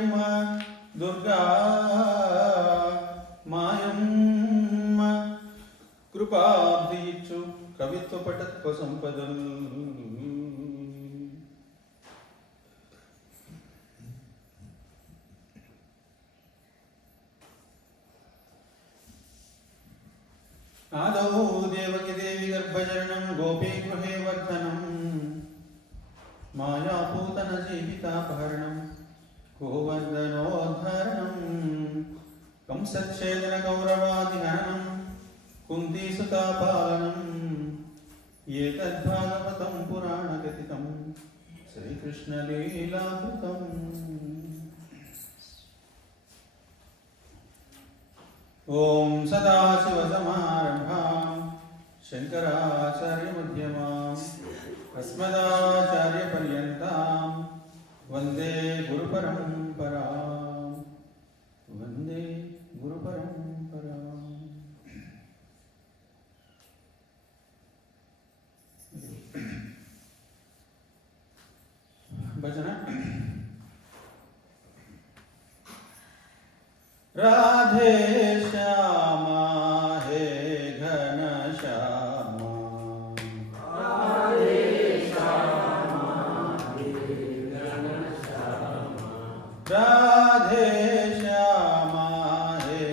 మాయమ్మ దుర్గా మాయమ్మ కృపాబ్దిచ్చు కవిత్వ పటత్వ సంపదలు. ఆదౌ దేవకి దేవి గర్భజననం గోపీ గృహే వర్ధనం మాయాపూతన జీవితాపహరణం గోవర్ధనోద్ధరణం కంసచ్ఛేదన కౌరవాదిహరణం కుంతీసుతాపాలనం ఏతద్భాగవతం పురాణకథితం శ్రీకృష్ణలీలామృతం. ఓం సదాశివసమారంభాం శంకరాచార్యమధ్యమాం అస్మదాచార్యపర్యంతాం వందే గురుపరంపరాం వందే గురుపరంపరాం. భజన. రాధే శ్యామా హే ఘన శ్యామా రాధే శ్యామా హే ఘన శ్యామా రాధే శ్యామా హే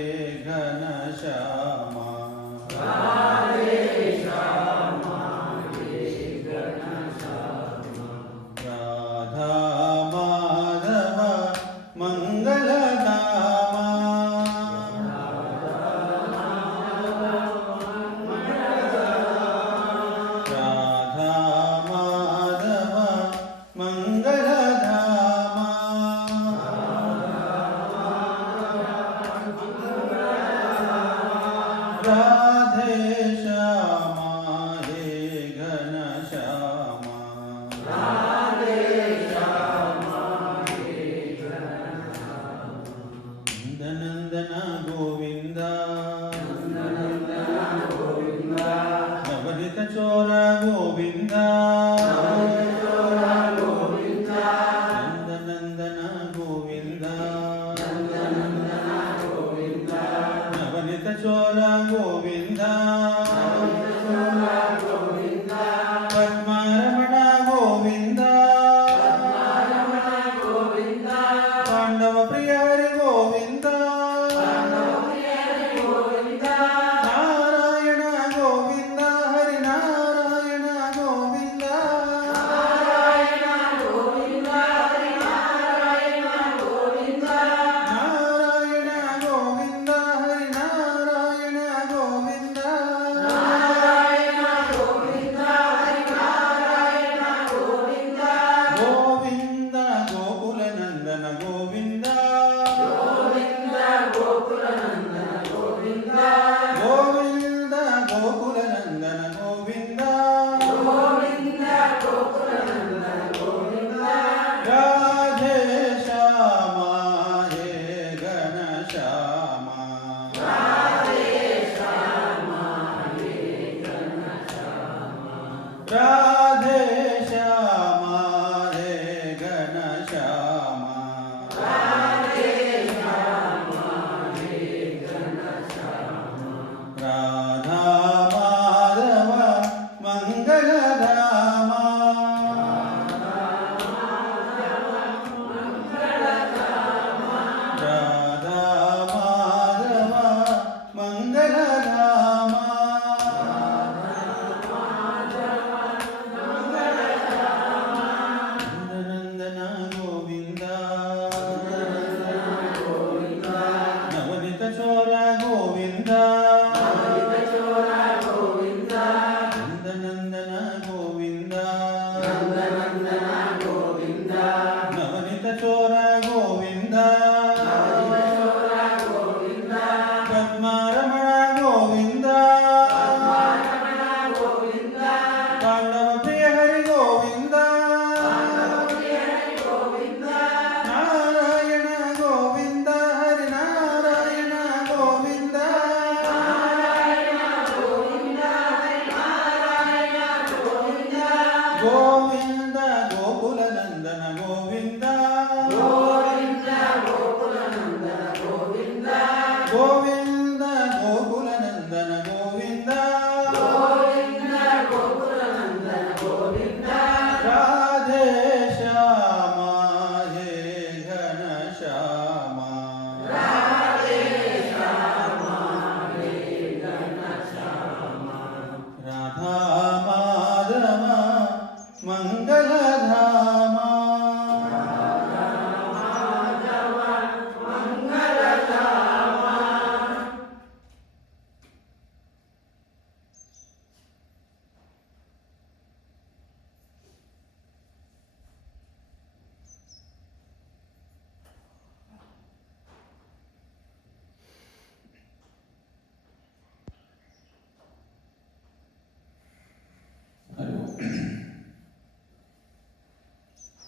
ఘన శ్యామా రాధే శ్యామా హే ఘన శ్యామా రాధా మాధవ మంగళ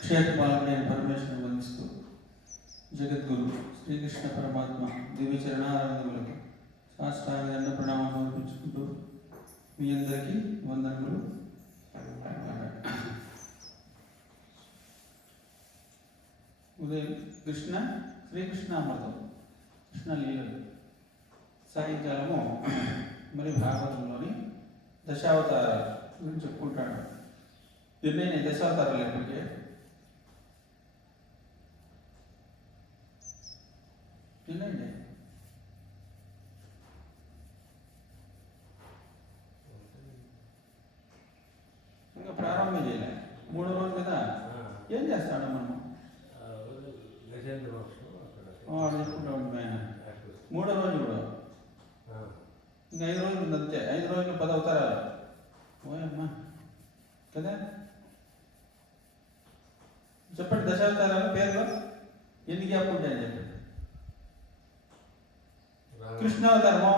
క్షేత్రపాలకుడైన పరమేశ్వరుని వందిస్తూ జగద్గురు శ్రీకృష్ణ పరమాత్మ దివ్య చరణారంధములకు సాష్టాంగ దండ ప్రణామం సమర్పించుకుంటూ మీ అందరికీ వందనములు. ఉదయం శ్రీకృష్ణామృతం కృష్ణ లీలలు, సాయంకాలము మరి భాగవతంలోని దశావతారాల గురించి చెప్పుకుంటాడు. ఎన్నైనా దశావతారాలు ఎప్పటికే ఎన్నండి? ఇంకా ప్రారంభం చేయలే. 3 రోజులు కదా. ఏం చేస్తాడు మనము? చెప్పుకుంటాం. 3వ రోజు కూడా ఇంకా 5 రోజులు ఉంది అంతే. 5 రోజులు 10 అవతారాలు. ఓయమ్మా కదా. చెప్పండి దశావతారాలు పేర్లు ఎన్ని గ్యాప్ ఉంటాయని చెప్పండి. కృష్ణావతారము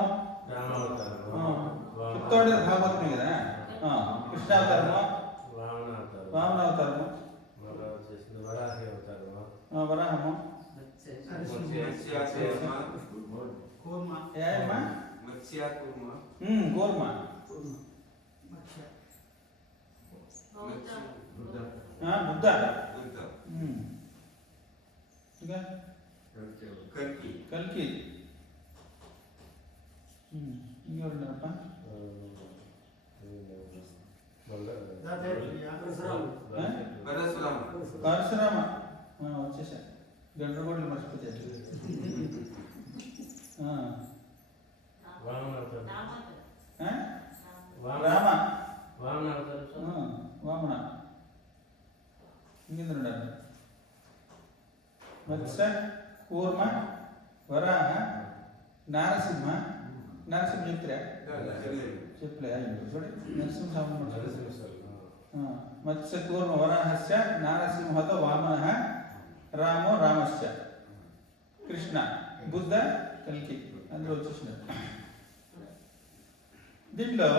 చెప్తాడు భాగవతమే కదా. కృష్ణావతారము, వామనావతారము, వరాహము, కూర్మ, బుద్ధ, ఇంకా కల్కి, ఇంకెవరున్నారప్ప? పరశురామ వచ్చేసా. గండ్రగోడలు మర్చిపోతే రామ, వామన, ఇంకెందున్నారు? మత్స్య, కూర్మ, వరాహ, నారసింహ. నరసింహ చెప్పలే చూడండి. నరసింహ మత్స్య, కూర్మ, వరాహస్య, నారసింహతో వామన, రామో రామస్య, కృష్ణ, బుద్ధ, కల్కి. అందులో వచ్చేసినారు. దీంట్లో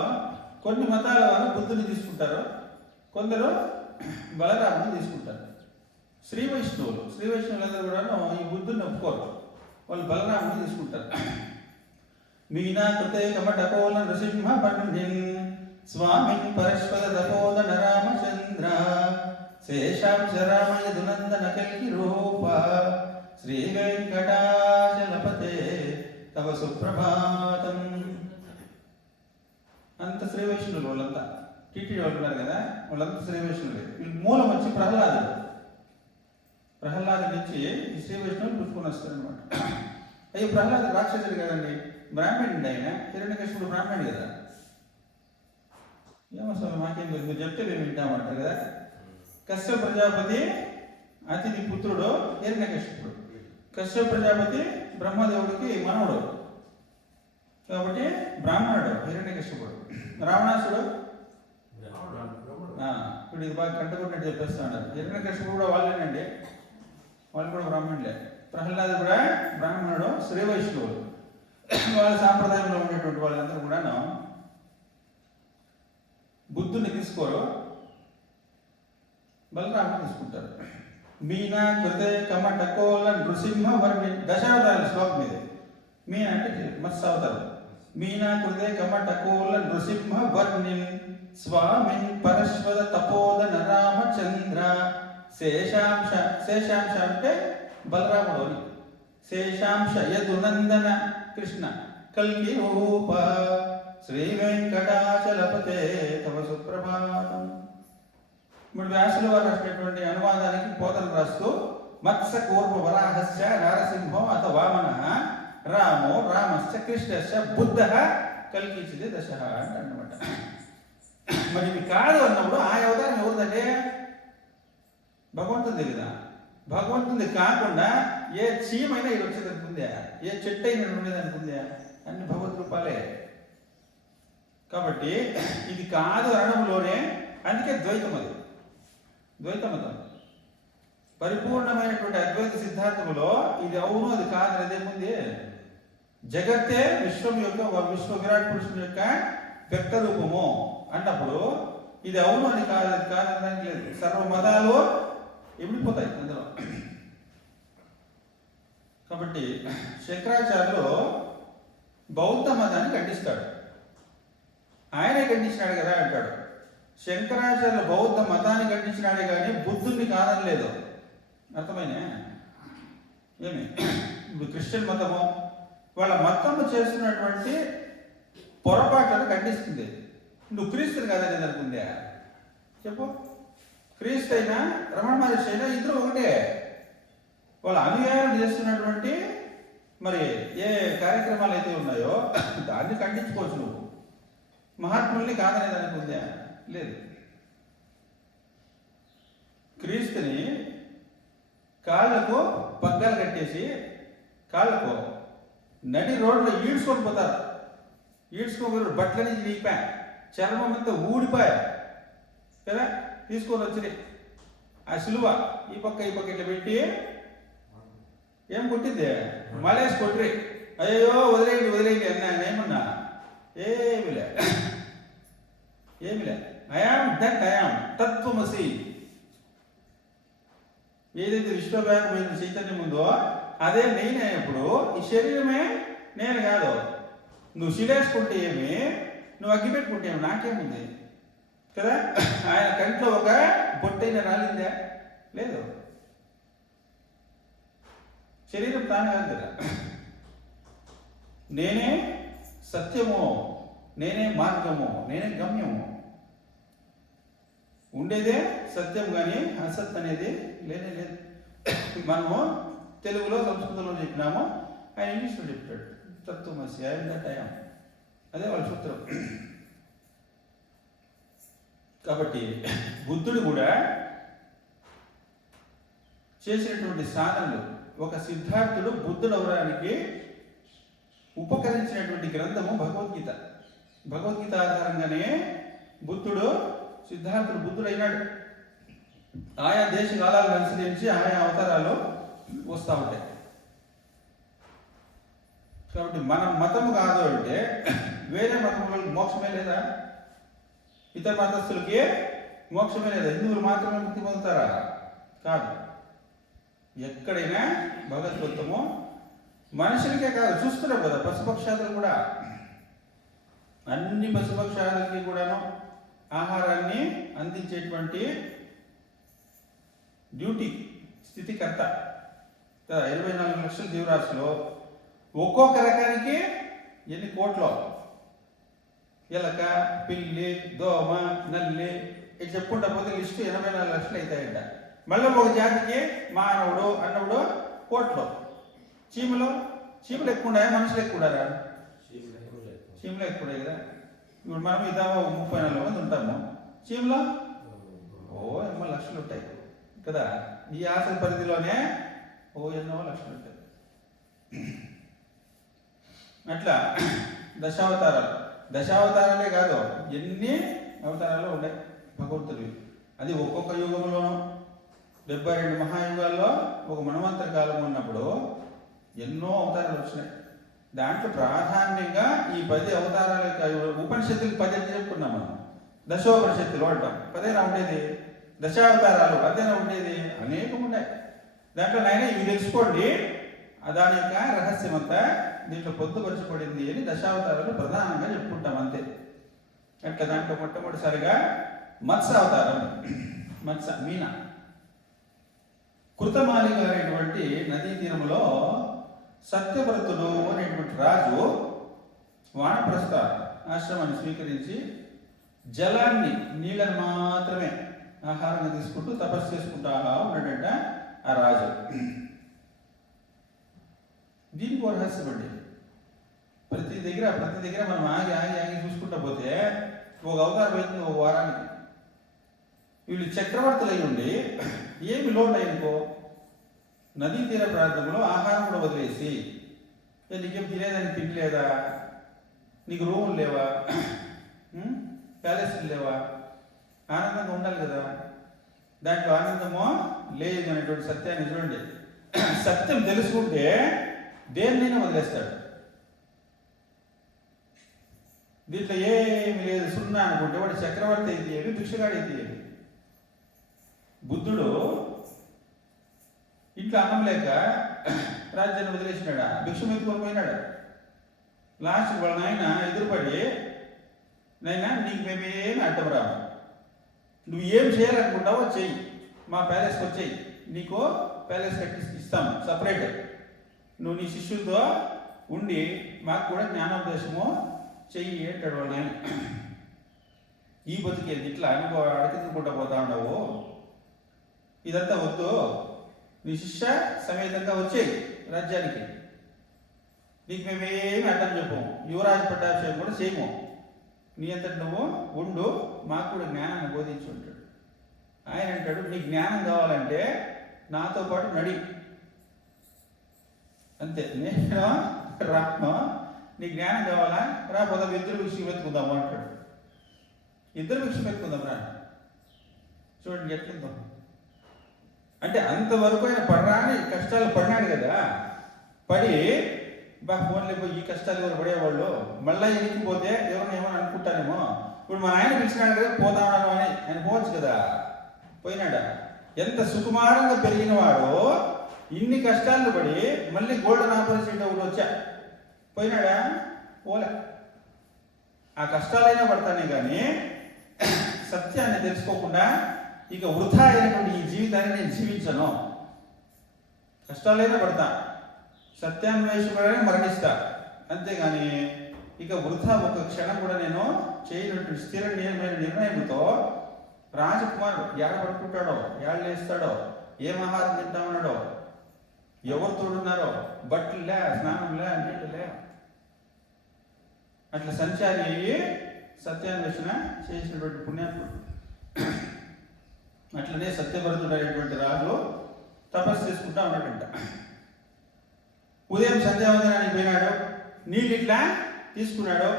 కొన్ని మతాల వారు బుద్ధుని తీసుకుంటారు, కొందరు బలరాముని తీసుకుంటారు. శ్రీ వైష్ణవులందరూ కూడా ఈ బుద్ధుని ఒప్పుకోరు, వాళ్ళు బలరాముని తీసుకుంటారు. మీనా కృతే కమటకోల నృసింహ పండిన్ స్వామిన్ పరశ్వద తపోదన రామచంద్ర శేషాంశ రామయ దునందన కల్కి రూప శ్రీ వెంకటాచలపతే తవ సుప్రభాతం. అంత శ్రీ వైష్ణవులు వాళ్ళంతా. టీటీడీ వాళ్ళు ఉన్నారు కదా, వాళ్ళంతా శ్రీ వైష్ణవులే. వీళ్ళు మూలం వచ్చి ప్రహ్లాదుడు నుంచి ఈ శ్రీ వైష్ణవులు పుట్టుకొని వస్తారు అనమాట. అయ్యో ప్రహ్లాదుడు రాక్షసుడు కదండి, బ్రాహ్మణుడు. ఆయన హిరణ్యకశిపుడు బ్రాహ్మణుడు కదా. ఏమో స్వామి మాకేం మీరు చెప్తే మేము వింటామంటారు కదా. కశ్యప ప్రజాపతి అతిథి పుత్రుడు హిరణ్యకశిపుడు. కశ్యప ప్రజాపతి బ్రహ్మదేవుడికి మనవుడు కాబట్టి బ్రాహ్మణుడు హిరణ్యకశిపుడు. రావణాసుడు ఇప్పుడు ఇది బాగా కంటకున్నట్టు చెప్పేస్తా ఉన్నారు. హిరణ్యకశిపుడు కూడా వాళ్ళేనండి, వాళ్ళు కూడా బ్రాహ్మణులే. ప్రహ్లాదు కూడా బ్రాహ్మణుడు, శ్రీ వైష్ణవుడు. వాళ్ళ సాంప్రదాయంలో ఉండేటువంటి వాళ్ళందరూ కూడాను బుద్ధుని తీసుకోరు, బలరాముని తీసుకుంటారు. మీనా కృతే కమటకోల నృసింహ వర్ణి. దశావతారాల శ్లోకం ఇది. మీనా అంటే మత్స్యావతారం. మీనా కృతే కమటకోల నృసింహ వర్ణిన్ స్వామిన్ పరశ్వద తపోదన రామచంద్ర శేషాంశ. శేషాంశ అంటే బలరాముడు అని. శేషాంశ యదునందన కృష్ణ కల్కి రూప శ్రీ వెంకటాచలపతే తవ సుప్రభాతం. ఇప్పుడు వ్యాసుల వారు రాసినటువంటి అనువాదానికి పోతను రాస్తూ మత్స్య, కూర్మ, వరాహస్య, నారసింహో అత వామన, రామో రామస్య, కృష్ణస్య, బుద్ధ కల్కిచిది దశ అంటన్నమాట. మరి ఇది కాదు అన్నప్పుడు ఆ అవతారం ఎవరిదంటే భగవంతుడి కదా. భగవంతుడి కాకుండా ఏ చీమైనా ఇది వచ్చేదానికి ఉందే, ఏ చెట్టు అయినా ఉండేదానికి ఉందే, అన్ని భగవద్ రూపాలే. కాబట్టి ఇది కాదు అనడంలోనే అందుకే ద్వైతం. అది ద్వైతమతం. పరిపూర్ణమైనటువంటి అద్వైత సిద్ధాంతంలో ఇది అవును అది కాదు అనేదేముంది. జగత్తే విశ్వం యొక్క విశ్వ విరాట్ పురుషుని యొక్క వ్యక్త రూపము అన్నప్పుడు ఇది అవును అని కాదు, అది కాదనడానికి లేదు. సర్వ మతాలు ఇమిడిపోతాయి అందులో. కాబట్టి శంకరాచార్యులు బౌద్ధ మతాన్ని ఖండిస్తాడు. ఆయనే ఖండించినాడు కదా అంటాడు. శంకరాచార్యులు బౌద్ధ మతాన్ని ఖండించినాడే కానీ బుద్ధుడిని కాదనలేదు. అర్థమైనా ఏమి? ఇప్పుడు క్రిస్టియన్ మతము వాళ్ళ మతము చేస్తున్నటువంటి పొరపాట్లను ఖండిస్తుంది. నువ్వు క్రీస్తుని కాదని అనుకుందా? చెప్పు. క్రీస్తు అయినా రమణ మహర్షి అయినా ఇద్దరు ఒకటే. వాళ్ళ అనుయాయులు చేస్తున్నటువంటి మరి ఏ కార్యక్రమాలు అయితే ఉన్నాయో దాన్ని ఖండించుకోవచ్చు. నువ్వు మహాత్ముల్ని కాదనేది అనుకుందా? లేదు. క్రీస్తుని కాళ్ళకు పగ్గాలు కట్టేసి కాళ్ళకు నడి రోడ్లో ఈడ్చుకొని పోతారు. ఈడ్చుకోగలరు. బట్టల నుంచి నీపా చర్మం అంతా ఊడిపోయా కదా, తీసుకొని వచ్చినాయి. ఆ సిలువ ఈ పక్క ఇట్లా పెట్టి ఏం కొట్టింది? మలేసి కొట్టిరి. అయ్యో వదిలేయండి అన్నా. ఏమన్నా? ఏమిలే. ఐయామ్ దట్ ఐయామ్ తత్వమసి. ఏదైతే విశ్వవ్యాపమైన చైతన్యం ఉందో అదే నేనైనప్పుడు ఈ శరీరమే నేను కాదు. నువ్వు శిలేసుకుంటే ఏమి, నువ్వు అగ్గి పెట్టుకుంటే ఏమి, నాకేముంది కదా. ఆయన కంట్లో ఒక బొట్టైన రాలిందా? లేదు. శరీరం తానే కాదు కదా. నేనే సత్యము, నేనే మార్గము, నేనే గమ్యము. ఉండేదే సత్యం కానీ అసత్ అనేది లేనే లేదు. మనము తెలుగులో సంస్కృతంలో చెప్పినాము, ఆయన ఇంగ్లీష్లో చెప్తాడు. తత్వమసి, I am that I am. అదే వాళ్ళ సూత్రం. కాబట్టి బుద్ధుడు కూడా చేసినటువంటి సాధనలు, ఒక సిద్ధార్థుడు బుద్ధుడు అవడానికి ఉపకరించినటువంటి గ్రంథము భగవద్గీత. భగవద్గీత ఆధారంగానే సిద్ధార్థుడు బుద్ధుడు అయినాడు. ఆయా దేశ కాలాలను అనుసరించి ఆయా అవతారాలు వస్తూ ఉంటాయి. కాబట్టి మన మతము కాదు అంటే వేరే మతంలో మోక్షమే లేదా? ఇతర మతస్థులకి మోక్షమే లేదా? హిందువులు మాత్రమే ముక్తి పొందుతారా? కాదు. ఎక్కడైనా భగవద్గీతము మనుషులకే కాదు, చూస్తున్నాం కదా పశుపక్షాదులు కూడా. అన్ని పశుపక్షాదులకి కూడాను ఆహారాన్ని అందించేటువంటి డ్యూటీ స్థితికర్త. 24 లక్షల జీవరాశిలో ఒక్కొక్క రకానికి ఎన్ని కోట్లు, ఎలక, పిల్లి, దోమ, నల్లి ఇట్లా చెప్పుకుంటా పోతే లిస్టు 84 లక్షలు అవుతాయంట. మళ్ళీ ఒక జాతికి మానవుడు అన్నప్పుడు కోట్లు. చీమలు ఎక్కువ ఉన్నాయా? మనుషులు ఎక్కువ ఉన్నారా? చీమలు ఎక్కువ కదా. ఇప్పుడు మనం ఇదా 34 మంది ఉంటాము. చీమలో ఎన్నో లక్షలు ఉంటాయి కదా. ఈ ఆశల పరిధిలోనే ఎన్నో లక్షలు ఉంటాయి. అట్లా దశావతారాలే కాదు, ఎన్ని అవతారాలు ఉన్నాయి భగవంతుడివి. అది ఒక్కొక్క యుగంలోనూ 72 మహాయుగాల్లో ఒక మన్వంతర కాలం ఉన్నప్పుడు ఎన్నో అవతారాలు వచ్చినాయి. దాంట్లో ప్రాధాన్యంగా ఈ 10 అవతారాలు ఉపనిషత్తులు 10 అని చెప్పుకున్నాం మనం. దశోపనిషత్తులు అంటాం. 10 ఉండేది. దశావతారాలు అదేనా ఉండేది. అనేకం ఉన్నాయి. దాంట్లో నాయన ఇవి తెలుసుకోండి, దాని యొక్క రహస్యం అంతా దీంట్లో పొందుపరచబడింది అని దశావతారాలు ప్రధానంగా చెప్పుకుంటాం అంతే. అట్లా దాంట్లో మొట్టమొదటిసారిగా మత్స్య అవతారం, మీన కృతమాలి అనేటువంటి నదీ తీరంలో సత్యవ్రతుడు అనేటువంటి రాజు వానప్రస్థ ఆశ్రమాన్ని స్వీకరించి జలాన్ని, నీళ్ళని మాత్రమే ఆహారంగా తీసుకుంటూ తపస్సు చేసుకుంటా ఉన్నాడంట ఆ రాజు. దీనికి ఒక రహస్యం అండి. ప్రతి దగ్గర మనం ఆగి చూసుకుంటా పోతే ఒక అవతారం అవుతుంది ఒక వారానికి. వీళ్ళు చక్రవర్తులు అయి ఉండి ఏమి లోటు అయినకో నదీ తీర ప్రాంతంలో ఆహారం కూడా వదిలేసి, నీకేం తినేదానికి తిండి లేదా, నీకు రూములు లేవా, ప్యాలెస్లు లేవా, ఆనందంగా ఉండాలి కదా. దాంట్లో ఆనందమో లేదు అనేటువంటి సత్యాన్ని చూడండి. సత్యం తెలుసుకుంటే దేన్నైనా వదిలేస్తాడు. దీంట్లో ఏమి లేదు, సున్నా అనుకుంటే వాడు చక్రవర్తి అయితే ఏమి, భిక్షగాడు అయితే ఏమి. బుద్ధుడు ఇంట్లో అన్నం లేక రాజ్యాన్ని వదిలేసినాడు, భిక్షం ఎత్తుకొని పోయినాడు. లాస్ట్ వాళ్ళ నాయన ఎదురుపడి, నాయన నీకు మేమేమి అడ్డం రాము, నువ్వు ఏం చేయాలనుకుంటావో చెయ్యి, మా ప్యాలెస్కి వచ్చేయి, నీకు ప్యాలెస్ కట్టి ఇస్తాము సపరేట్, నువ్వు నీ శిష్యులతో ఉండి మాకు కూడా జ్ఞానోపదేశము చెయ్యి అంటాడు వాళ్ళ నాయన. ఈ బతికేది ఇట్లా నువ్వు అడగకుండా పోతా ఉన్నావు, ఇదంతా వద్దు, నీ శిష్య సమేతంగా వచ్చేయి రాజ్యానికి, నీకు మేమేమి అడ్డం చెప్పము, యువరాజు పట్టాభిషేకం కూడా చేయము, నీ అంతటి నువ్వు ఉండు, మాకు కూడా జ్ఞానాన్ని బోధించు అంటాడు. ఆయన అంటాడు, నీ జ్ఞానం కావాలంటే నాతో పాటు నడి, అంతే, నేను రాను, నీ జ్ఞానం కావాలా రా, పోదాం ఇద్దరు విషయం వెతుకుందాము అంటాడు. ఇద్దరు విషయం వెతుకుందాం రా, చూడండి ఎట్లుందాం అంటే అంతవరకు ఆయన పడరాని కష్టాలు పడినాడు కదా, పడి ఫోన్లో పోయి ఈ కష్టాలు ఎవరు పడేవాళ్ళు, మళ్ళీ ఎనికిపోతే ఎవరైనా ఏమని అనుకుంటారేమో, ఇప్పుడు మా ఆయన పిలిచినాడు కదా పోతాను అని ఆయన పోవచ్చు కదా, పోయినాడా? ఎంత సుకుమారంగా పెరిగిన వాడు ఇన్ని కష్టాలు పడి మళ్ళీ గోల్డెన్ ఆపర్చునిటీ ఒకటి వచ్చా, పోయినాడా? పోలే. ఆ కష్టాలైనా పడతానే కానీ సత్యాన్ని తెలుసుకోకుండా ఇక వృధా అయినటువంటి ఈ జీవితాన్ని నేను జీవించను, కష్టాలైనా పడతా, సత్యాన్వేషకుడైనా మరణిస్తా, అంతేగాని ఇక వృధా ఒక క్షణం కూడా నేను చేయనటువంటి స్థిర నిర్ణయంతో రాజకుమారుడు ఎడ పడుకుంటాడో, ఏళ్ళు వేస్తాడో, ఏం ఆహారం తింటా ఉన్నాడో, ఎవరు తోడున్నారో, బట్టలులే, స్నానంలే, నీళ్ళులే, అట్లా సంచారి అయ్యి సత్యాన్వేషణ చేసినటువంటి పుణ్యాత్ముడు. అట్లనే సత్యభరతుడు అయినటువంటి రాజు తపస్సు చేసుకుంటా ఉన్నాడంట. ఉదయం సంధ్యావందనానికి పోయినాడు, నీళ్ళు ఇట్లా తీసుకున్నాడు,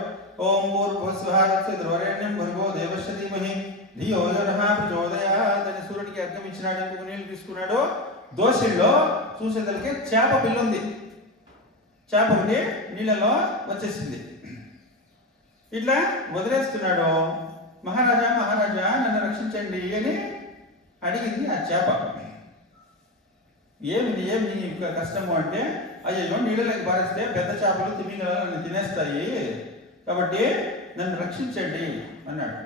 ఓం భూర్భువస్వహారస్యం భర్గో దేవస్య ధీమహి ధియో యో నః ప్రచోదయాత్ అని సూర్యుడికి అర్ఘ్యం ఇచ్చినాడు. ఇంకొక నీళ్ళు తీసుకున్నాడు, దోశల్లో చూసేదలికి చేప పిల్ల ఉంది, చేప ఒకటి నీళ్ళలో వచ్చేసింది. ఇట్లా వదిలేస్తున్నాడు. మహారాజా మహారాజా నన్ను రక్షించండి అని అడిగింది ఆ చేప. ఏమి కష్టము అంటే, అయ్యో నీళ్ళకి పారేస్తే పెద్ద చేపలు తిమింగలాలు నన్ను తినేస్తాయి, కాబట్టి నన్ను రక్షించండి అన్నాడు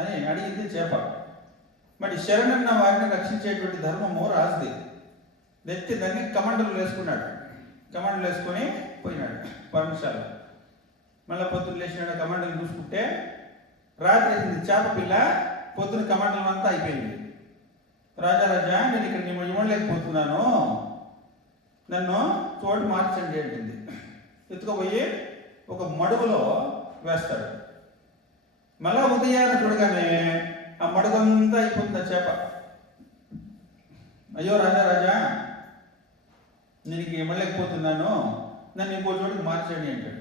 అని అడిగింది చేప. మరి శరణన్న వారిని రక్షించేటువంటి ధర్మము రాజుది. నెత్తి దాన్ని కమండలు వేసుకున్నాడు, కమండలు వేసుకొని పోయినాడు పర్మశాల. మళ్ళీ పొద్దున్న లేచినాడు, కమండలు చూసుకుంటే రాత్రి వేసింది చేప పిల్ల, పొద్దున కమండలం అంతా అయిపోయింది. రాజా నేను ఇక్కడ నీ ఇవ్వలేకపోతున్నాను, నన్ను చోటు మార్చండి అంటుంది. ఎత్తుకుపోయి ఒక మడుగులో వేస్తాడు. మళ్ళా ఉదయాన్ని చూడగానే ఆ మడుగంతా అయిపోతుంది ఆ చేప. అయ్యో రాజా నేను ఇవ్వలేకపోతున్నాను, నన్ను ఇంకో చోటుకి మార్చండి అంటాడు.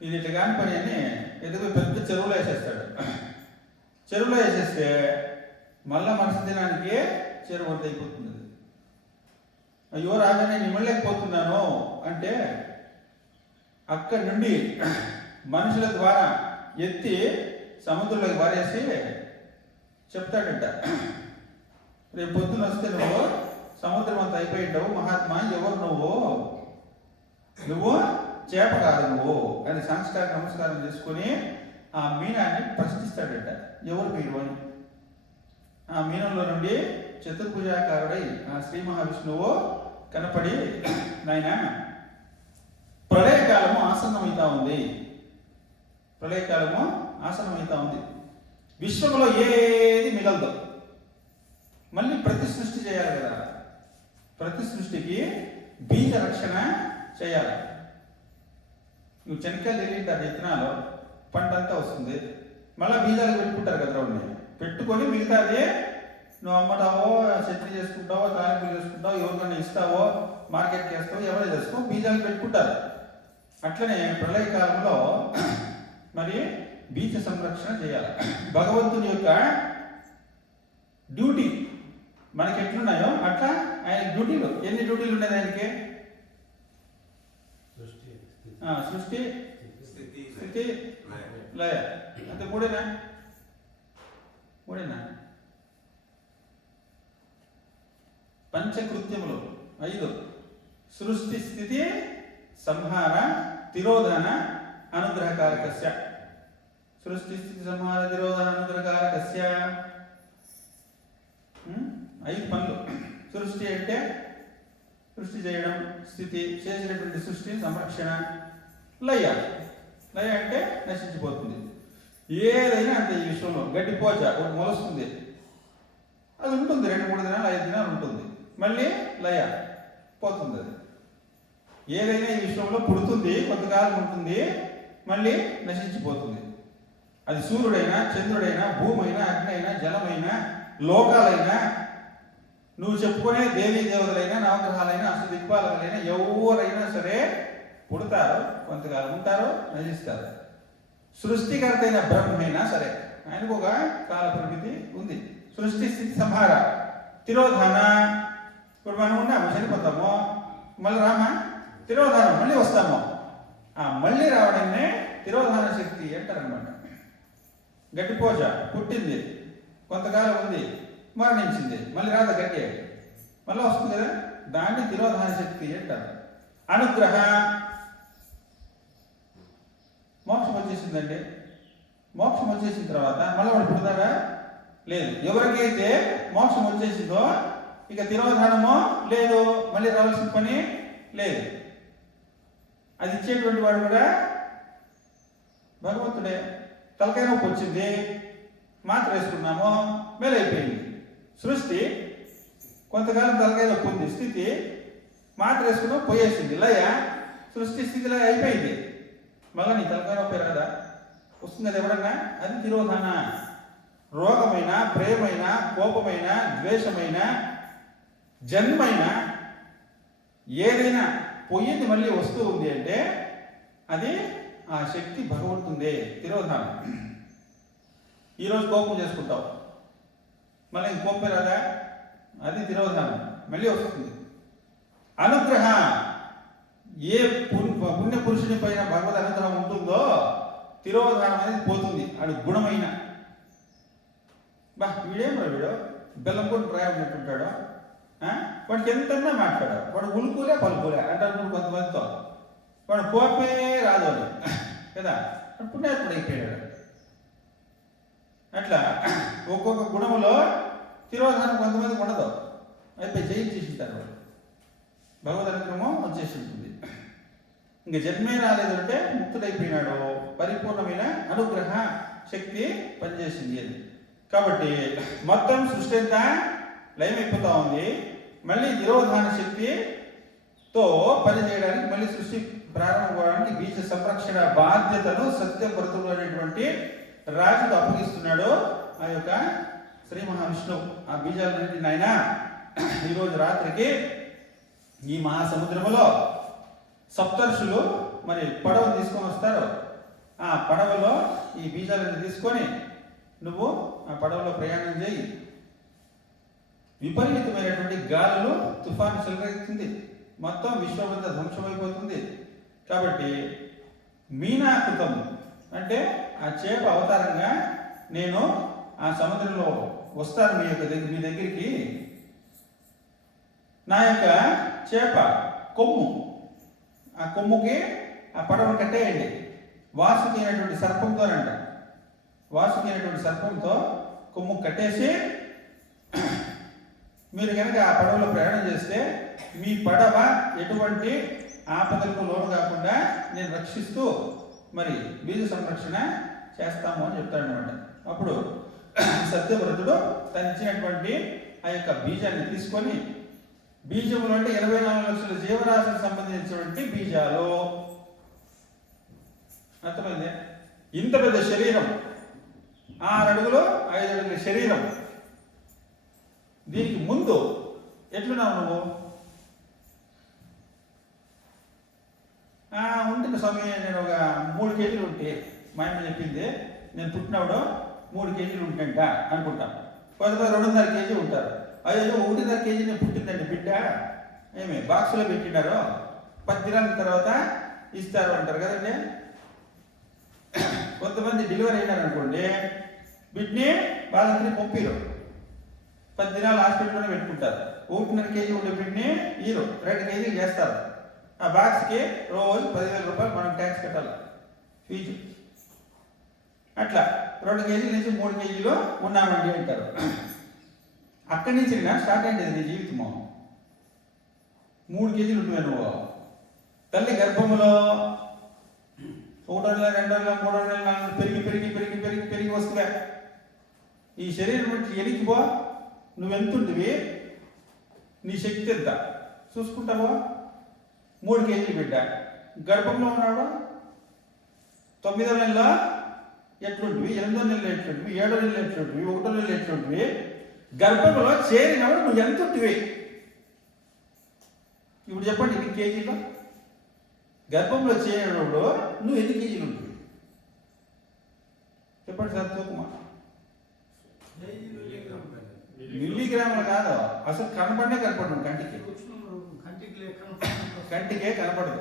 ఇది ఇట్లా కాని పని అని ఎదుగు పెద్ద చెరువులో వేసేస్తాడు. చెరువులో వేసేస్తే మళ్ళా మరుసటి దినానికి చెరువు అంత అయిపోతుంది. అయ్యో రాజా నేను ఇవ్వలేకపోతున్నాను అంటే అక్కడి నుండి మనుషుల ద్వారా ఎత్తి సముద్రంలోకి పారేసి చెప్తాడంట, రేపు పొద్దున వస్తే నువ్వు సముద్రం అంతా అయిపోయింటావు మహాత్మా, ఎవరు నువ్వు చేప కాదు నువ్వు అని సాంస్కారిక నమస్కారం చేసుకుని ఆ మీనాన్ని ప్రశ్నిస్తాడట, ఎవరు మీరు అని. ఆ మీనంలో నుండి చతుర్భుజాకారుడై ఆ శ్రీ మహావిష్ణువు కనపడి, నాయన ప్రళయకాలము ఆసన్నమైతా ఉంది, ప్రళయకాలము ఆసన్నమైతా ఉంది, విశ్వంలో ఏది మిగలదు, మళ్ళీ ప్రతి సృష్టి చేయాలి కదా, ప్రతి సృష్టికి బీజ రక్షణ చేయాలి. నువ్వు చెనక్కాయలు తెలియదు విత్తనాలు, పంట అంతా వస్తుంది, మళ్ళీ బీజాలు పెట్టుకుంటారు కదా వాడిని, పెట్టుకొని మిగతాది నువ్వు అమ్మటావో, చట్నీ చేసుకుంటావో, తాలింపులు చేసుకుంటావో, ఎవరికైనా ఇస్తావో, మార్కెట్కి వేస్తావో, ఎవరైనా చేసుకో, బీజాలు పెట్టుకుంటారు. అట్లనే ప్రళయకాలంలో మరి బీజ సంరక్షణ చేయాలి. భగవంతుని యొక్క డ్యూటీ మనకి ఎట్లున్నాయో అట్లా ఆయన డ్యూటీలు, ఎన్ని డ్యూటీలు ఉన్నాయి ఆయనకి? సృష్టి, స్థితి, లయ, అంతే మూడేనా? పంచకృత్యములు 5 సృష్టి స్థితి సంహార తిరోధాన అనుగ్రహకారకస్య. సృష్టి స్థితి సంహార తిరోధాన అనుగ్రహకారకస్య 5 పనులు. సృష్టి అంటే సృష్టి చేయడం, స్థితి చేసినటువంటి సృష్టి సంరక్షణ, లయ అంటే నశించిపోతుంది. ఏదైనా అంతే ఈ విషయంలో. గడ్డిపోచ ఒకటి మొలుస్తుంది, అది ఉంటుంది 2-3 దినాలు 5 దినాలు ఉంటుంది, మళ్ళీ లయ పోతుంది. అది ఏదైనా ఈ విషయంలో పుడుతుంది, కొంతకాలం ఉంటుంది, మళ్ళీ నశించిపోతుంది. అది సూర్యుడైనా, చంద్రుడైనా, భూమి అయినా, అగ్ని అయినా, జలమైనా, లోకాలైనా, నువ్వు చెప్పుకునే దేవీ దేవతలైనా, నవగ్రహాలైనా, అష్టదిక్పాలకులైనా ఎవరైనా సరే పుడతారు, కొంతకాలం ఉంటారు, నశిస్తారు. సృష్టికర్త అయిన బ్రహ్మైనా సరే ఆయనకు ఒక కాల పరిమితి ఉంది. సృష్టి స్థితి సంహార తిరోధాన. ఇప్పుడు మనం ఉన్నాము, చనిపోతాము, మళ్ళీ రామా తిరోధానం, మళ్ళీ వస్తాము. ఆ మళ్ళీ రావడాన్నే తిరోధాన శక్తి అంటారనమాట. గడ్డిపోచ పుట్టింది, కొంతకాలం ఉంది, మరణించింది, మళ్ళీ రాదా గడ్డి, మళ్ళీ వస్తుంది కదా, దాన్ని తిరోధాన శక్తి అంటారు. అనుగ్రహ మోక్షం వచ్చేసిందండి. మోక్షం వచ్చేసిన తర్వాత మళ్ళీ వాడు పుడతాడా? లేదు. ఎవరికైతే మోక్షం వచ్చేసిందో ఇక తిరోధానమో లేదు, మళ్ళీ రావాల్సిన పని లేదు. అది ఇచ్చేటువంటి వాడు కూడా భగవంతుడే. తలకాయ నొప్పి వచ్చింది, మాత్ర వేసుకున్నాము, మేలైపోయింది. సృష్టి కొంతకాలం తలకాయ నొప్పి ఉంది, స్థితి మాత్ర వేసుకున్నాం, పోయేసింది, లయ. సృష్టి స్థితి లయ అయిపోయింది, మళ్ళీ నీ తలకాయ నొప్పి రాదా? వస్తుంది అది ఎవడన్నా. అది తిరోధాన. రోగమైన, ప్రేమైన, కోపమైన, ద్వేషమైన, జన్మైన ఏదైనా పోయింది మళ్ళీ వస్తూ ఉంది అంటే అది ఆ శక్తి భగవంతుందే, తిరోధానం. ఈరోజు కోపం చేసుకుంటావు, మళ్ళీ కోపం రాదా? అది తిరోధానం, మళ్ళీ వస్తుంది. అనుగ్రహ. ఏ పుణ్య పురుషుని పైన భగవద్ అనుగ్రహం ఉంటుందో తిరోధానం అనేది పోతుంది. అది గుణమైన వీడు బెల్లం కూడా డ్రై ఉన్నట్టుంటాడు, వాడికి ఎంతన్నా మాట్లాడాడు, వాడు ఉలుకులే పలుకులే అంటారు కొంతమందితో. వాడు కోపమే రాదు అని కదా, పుణ్యాత్ముడు అయిపోయాడు. అట్లా ఒక్కొక్క గుణములో తిరోధానం కొంతమందికి ఉండదు, అయిపోయి జయించేసింటారు వాడు. భగవద్ అనుగ్రహం వచ్చేసి ఉంటుంది. ఇంక జన్మే రాలేదు అంటే ముక్తుడైపోయినాడు. పరిపూర్ణమైన అనుగ్రహ శక్తి పనిచేసింది అది. కాబట్టి మొత్తం సృష్టి అంతా లయమైపోతా ఉంది. మళ్ళీ తిరోధాన శక్తితో పనిచేయడానికి, మళ్ళీ సృష్టి ప్రారంభమవడానికి బీజ సంరక్షణ బాధ్యతను సత్యవ్రతుడు అనేటువంటి రాజుకు అప్పగిస్తున్నాడు ఆ యొక్క శ్రీ మహావిష్ణువు. ఆ బీజాలన్నింటినీ నాయన ఈరోజు రాత్రికి ఈ మహాసముద్రములో సప్తర్షులు మరి పడవ తీసుకొని వస్తారు. ఆ పడవలో ఈ బీజాలను తీసుకొని నువ్వు ఆ పడవలో ప్రయాణం చేయి. విపరీతమైనటువంటి గాలులు, తుఫాను చెలరెత్తుంది, మొత్తం విశ్వమంతా ధ్వంసమైపోతుంది. కాబట్టి మీనాకృతం అంటే ఆ చేప అవతారంగా నేను ఆ సముద్రంలో వస్తాను మీ దగ్గరికి. నా యొక్క చేప కొమ్ము, ఆ కొమ్ముకి ఆ పడవను కట్టేయండి. వాసుకి అయినటువంటి సర్పంతోనంట, వాసుకి అయినటువంటి సర్పంతో కొమ్ము కట్టేసి మీరు కనుక ఆ పడవలో ప్రయాణం చేస్తే మీ పడవ ఎటువంటి ఆపదలకు లోను కాకుండా నేను రక్షిస్తూ మరి బీజ సంరక్షణ చేస్తాము అని చెప్తాడు అనమాట. అప్పుడు సత్యవ్రతుడు తను ఇచ్చినటువంటి ఆ యొక్క బీజాన్ని తీసుకొని, బీజములు అంటే 24 లక్షల జీవరాశులకు సంబంధించినటువంటి బీజాలు. అర్థమైంది? ఇంత పెద్ద శరీరం, 6 అడుగులు 5 అడుగుల శరీరం. దీనికి ముందు ఎట్లున్నావు నువ్వు? ఉంటుంది స్వామి, నేను ఒక 3 కేజీలు ఉంటే, మా అమ్మ చెప్పింది, నేను పుట్టినప్పుడు 3 కేజీలు ఉంటంట అనుకుంటా. కొంతమంది 2.5 కేజీ ఉంటారు. అయ్యో 1.5 కేజీ నేను పుట్టిందండి బిడ్డ, ఏమి బాక్సులో పెట్టినారో 10 దినాల తర్వాత ఇస్తారు అంటారు కదండి. కొంతమంది డెలివరీ అయినారనుకోండి, బిడ్డని వాళ్ళందరినీ పంపిరు, 10 దినాలు హాస్పిటల్లోనే పెట్టుకుంటారు. 1.5 కేజీ ఉండే పిండిని 2 కేజీలు చేస్తారు. ఆ బాక్స్కి రోజు 10,000 రూపాయలు మనం ట్యాక్స్ కట్టాలి ఫీజు. అట్లా 2 కేజీల నుంచి 3 కేజీలు ఉన్నామండి అంటారు. అక్కడి నుంచి స్టార్ట్ అయింది నీ జీవితము. 3 కేజీలు ఉంటున్నావు నువ్వు. తల్లి గర్భములో 1 నెల 2 నెలలు 3 నెలలు 4 పెరిగి పెరిగి పెరిగి పెరిగి పెరిగి వస్తువే. ఈ శరీరం బట్టి ఎనికిపో, నువ్వెంతుంటివి, నీ శక్తి ఎంత చూసుకుంటావా? 3 కేజీలు బిడ్డ గర్భంలో ఉన్నాడు. 9వ నెలలో ఎట్లుంటివి, 8వ నెలలో ఎట్లుంటివి, 7వ నెలలో ఎట్లుంటివి, 1వ నెలలో ఎట్లుంటివి, గర్భంలో చేరినప్పుడు నువ్వు ఎంత ఉంటివి? ఇప్పుడు చెప్పండి, ఎన్ని కేజీలు? గర్భంలో చేరినప్పుడు నువ్వు ఎన్ని కేజీలు ఉంటుంది? చెప్పండి సార్, తూకమా? మిల్లీగ్రాములు కాదు, అసలు కనపడను కంటికే కనపడదు.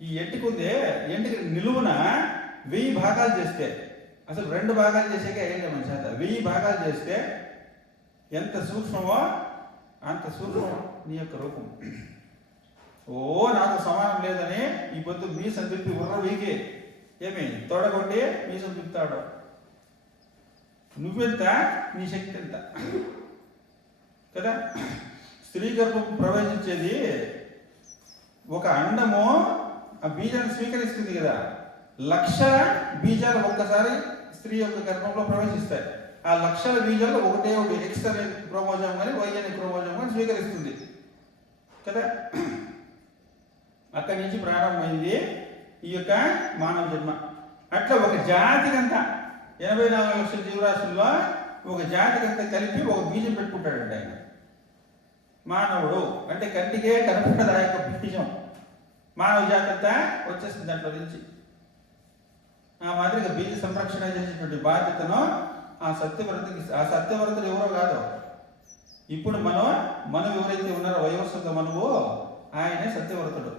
ఈ ఎంటికి ఉందే, ఎంటికి నిలువున 1000 భాగాలు చేస్తే, అసలు 2 భాగాలు చేసాక ఏంటి మన చేత 1000 భాగాలు చేస్తే ఎంత సూక్ష్మమో అంత సూక్ష్మం నీ యొక్క రూపం. ఓ నాకు సమానం లేదని ఈ పొద్దు మీసం తిప్పి వీకి ఏమి తోడగొట్టి మీసం తిప్పుతాడు. నువ్వెంత, నీ శక్తి ఎంత కదా. స్త్రీ గర్భం ప్రవేశించేది ఒక అండము ఆ బీజాన్ని స్వీకరిస్తుంది కదా. 1,00,000 బీజాలు ఒక్కసారి స్త్రీ యొక్క గర్భంలో ప్రవేశిస్తాయి. ఆ 1,00,000 బీజాలు ఒకటే ఒకటి X అనే క్రోమోజోమ్ కానీ Y అనే క్రోమోజోమ్ కానీ స్వీకరిస్తుంది కదా. అక్కడి నుంచి ప్రారంభమైంది ఈ యొక్క మానవ జన్మ. అట్లా ఒక జాతికంతా 84 లక్షల జీవరాశుల్లో ఒక జాతికంతా కలిపి ఒక బీజం పెట్టుకుంటాడంట ఆయన. మానవుడు అంటే కంటికే కనపడదు ఆ యొక్క బీజం. మానవ జాతి అంతా వచ్చేస్తుంది దాంట్లో నుంచి. ఆ మాదిరిగా బీజ సంరక్షణ చేసేటువంటి బాధ్యతను ఆ సత్యవ్రతుడు ఎవరో కాదు. ఇప్పుడు మనం ఎవరైతే ఉన్నారో వైవస్వత మనవు, ఆయనే సత్యవ్రతుడు.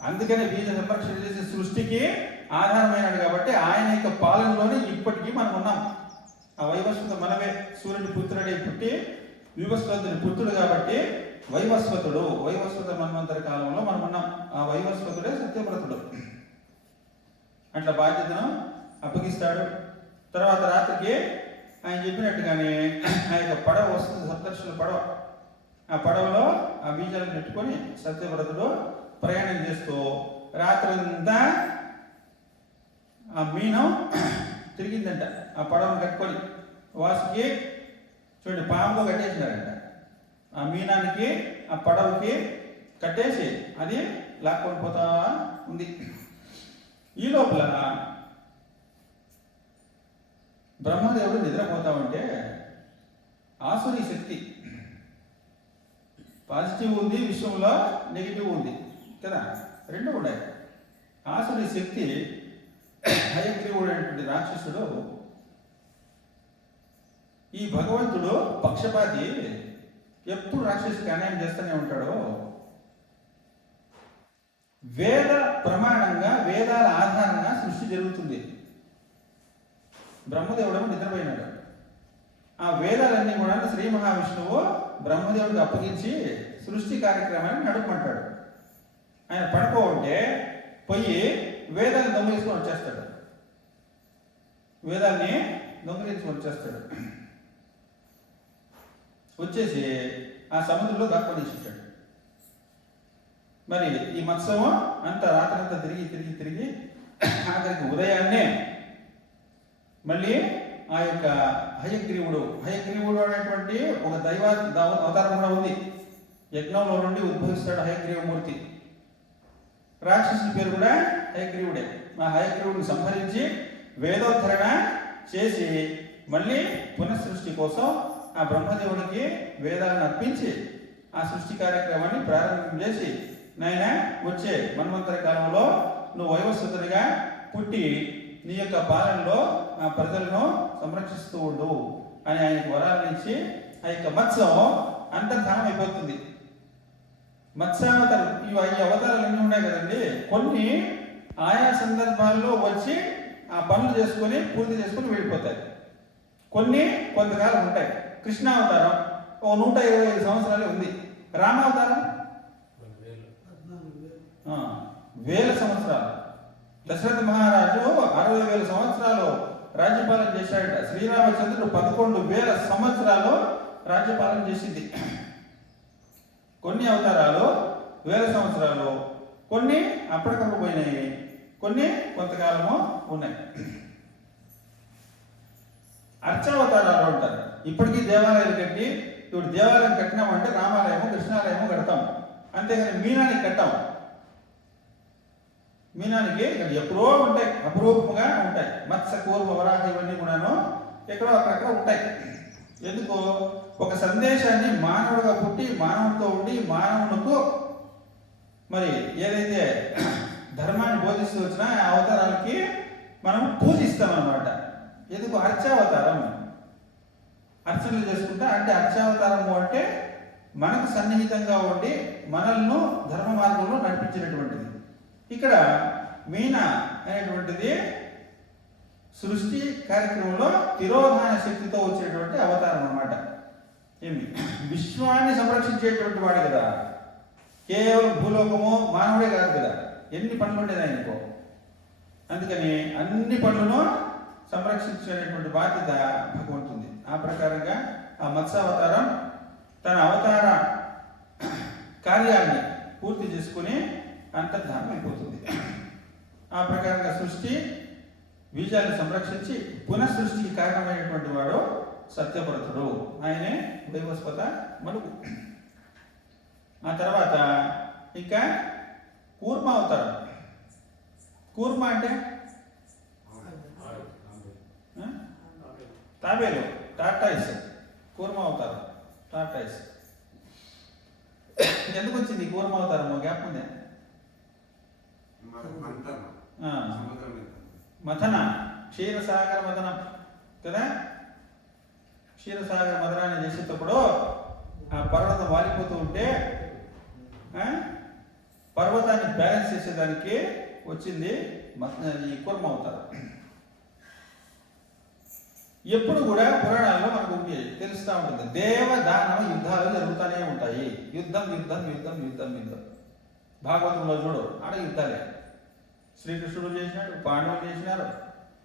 అందుకనే బీజ సంరక్షణ చేసే సృష్టికి ఆధారమైనాడు కాబట్టి ఆయన యొక్క పాలనలోనే ఇప్పటికీ మనం ఉన్నాం. ఆ వైవస్వత మనమే. సూర్యుడి పుత్రుడే పుట్టి వివస్వతుడి పుత్రుడు కాబట్టి వైవస్వత మన్వంతర కాలంలో మనం ఉన్నాం. ఆ వైవస్వతుడే సత్యవ్రతుడు. అట్లా బాధ్యతను అప్పగిస్తాడు. తర్వాత రాత్రికి ఆయన చెప్పినట్టుగానే ఆ యొక్క పడవ వస్తుంది, సప్తర్షుల పడవ. ఆ పడవలో ఆ బీజాలను పెట్టుకొని సత్యవ్రతుడు ప్రయాణం చేస్తూ రాత్రి అంతా ఆ మీనం తిరిగిందంట. ఆ పడవను కట్టుకొని వాసుకి చూడండి పాముగా కట్టేసినారంట. ఆ మీనానికి ఆ పడవకి కట్టేసి అది లాక్కొని పోతా ఉంది. ఈ లోపల బ్రహ్మదేవుడు నిద్రపోతా ఉంటే ఆసురి శక్తి పాజిటివ్ ఉంది, విశ్వంలో నెగిటివ్ ఉంది కదా, 2 ఉన్నాయి. ఆసురి శక్తి హయగ్రీవుడు అనేటువంటి రాక్షసుడు, ఈ భగవంతుడు పక్షపాతి, ఎప్పుడు రాక్షసుడికి అన్యాయం చేస్తూనే ఉంటాడు. వేద ప్రమాణంగా వేదాల ఆధారంగా సృష్టి జరుగుతుంది. బ్రహ్మదేవుడు నిద్రపోయినాడు. ఆ వేదాలన్నీ కూడా శ్రీ మహావిష్ణువు బ్రహ్మదేవుడికి అప్పగించి సృష్టి కార్యక్రమాన్ని నడుపుమంటాడు. ఆయన పడుకోంటే పోయి వేదాన్ని దొంగిలించుకొని వచ్చేస్తాడు. వేదాన్ని దొంగిలించుకొని వచ్చేస్తాడు. వచ్చేసి ఆ సముద్రంలో దాక్కొనేసాడు. మరి ఈ మత్స్యము అంతా రాత్రంతా తిరిగి తిరిగి తిరిగి ఆఖరికి ఉదయాన్నే మళ్ళీ ఆ యొక్క హయగ్రీవుడు అనేటువంటి ఒక అవతారం కూడా ఉంది. యజ్ఞంలో నుండి ఉద్భవిస్తాడు హయగ్రీవమూర్తి. రాక్షసుని పేరు కూడా హయగ్రీవుడే. ఆ హయగ్రీవుడిని సంహరించి వేదోద్ధరణ చేసి మళ్ళీ పునఃసృష్టి కోసం ఆ బ్రహ్మదేవుడికి వేదాలను అర్పించి ఆ సృష్టి కార్యక్రమాన్ని ప్రారంభం చేసి, నాయన వచ్చే మన్వంతర కాలంలో నువ్వు వైవస్వతునిగా పుట్టి నీ యొక్క పాలనలో ఆ ప్రజలను సంరక్షిస్తూ ఉండు అని ఆయనకు వరాల నుంచి ఆ యొక్క మత్స్యం అంతర్ధానం అయిపోతుంది. మత్స్యావతారం ఈ అవతారాలు అన్నీ ఉన్నాయి కదండి. కొన్ని ఆయా సందర్భాల్లో వచ్చి ఆ పనులు చేసుకొని పూర్తి చేసుకొని వెళ్ళిపోతాయి. కొన్ని కొంతకాలం ఉంటాయి. కృష్ణావతారం ఓ 125 సంవత్సరాలు ఉంది. రామావతారం వేల సంవత్సరాలు. దశరథ మహారాజు 60,000 సంవత్సరాలు రాజ్యపాలన చేశాడట. శ్రీరామచంద్రుడు 11,000 సంవత్సరాలు రాజ్యపాలన చేసింది. కొన్ని అవతారాలు 1000 సంవత్సరాలు, కొన్ని అప్పటికప్పుడు పోయినాయి, కొన్ని కొంతకాలము ఉన్నాయి. అర్చావతారాలు అంటారు. ఇప్పటికీ దేవాలయాలు కట్టి, ఇప్పుడు దేవాలయం కట్టినామంటే రామాలయము కృష్ణాలయము కడతాం, అంతేగాని మీనానికి కట్టాం. మీనానికి ఎప్పుడో ఉంటాయి, అపురూపంగా ఉంటాయి. మత్స్య కూర్మ వరాహ ఇవన్నీ కూడాను ఎక్కడో అక్కడక్కడ ఉంటాయి. ఎందుకు? ఒక సందేశాన్ని మానవుడిగా పుట్టి మానవుడితో ఉండి మానవులకు మరి ఏదైతే ధర్మాన్ని బోధిస్తూ వచ్చినా ఆ అవతారాలకి మనం పూజిస్తామన్నమాట. ఎందుకు? అర్చావతారం, అర్చనలు చేసుకుంటా. అంటే అర్చావతారము అంటే మనకు సన్నిహితంగా ఉండి మనల్ని ధర్మ మార్గంలో నడిపించినటువంటిది. ఇక్కడ మీన అనేటువంటిది సృష్టి కార్యక్రమంలో తిరోధాన శక్తితో వచ్చేటువంటి అవతారం అన్నమాట. ఏమి? విశ్వాన్ని సంరక్షించేటువంటి వాడు కదా, కేవలం భూలోకము మానవుడే కాదు కదా, ఎన్ని పనులు ఉండేది ఆయనకో. అందుకని అన్ని పనులను సంరక్షించేటువంటి బాధ్యత భగవంతుంది. ఆ ప్రకారంగా ఆ మత్స్యావతారం తన అవతార కార్యాన్ని పూర్తి చేసుకుని అంతర్ధానం అయిపోతుంది. ఆ ప్రకారంగా సృష్టి బీజాలను సంరక్షించి పునఃసృష్టికి కారణమైనటువంటి వాడు సత్యవ్రతుడు, ఆయనే దైవస్పత మలుగు. ఆ తర్వాత ఇంకా కూర్మ అవతారం. కూర్మ అంటే తాబేలు, టార్టాయిస్. కూర్మ అవతారం టార్టాయిస్. ఎందుకు వచ్చింది కూర్మ అవతారం? గ్యాప్ ఉంది. మథన, క్షీరసాగర మథనం కదా. క్షీరసాగర మథనాన్ని చేసేటప్పుడు ఆ పర్వతం వాలిపోతూ ఉంటే పర్వతాన్ని బ్యాలెన్స్ చేసేదానికి వచ్చింది ఈ కూర్మ అవతారం. ఎప్పుడు కూడా పురాణాల్లో మనకు తెలుస్తూ ఉంటుంది, దేవ దానవ యుద్ధాలు జరుగుతూనే ఉంటాయి. యుద్ధం యుద్ధం యుద్ధం యుద్ధం యుద్ధం. భాగవతంలో చూడు, ఆడ యుద్ధాలే. శ్రీకృష్ణుడు చేసినాడు, పాండవులు చేసినారు.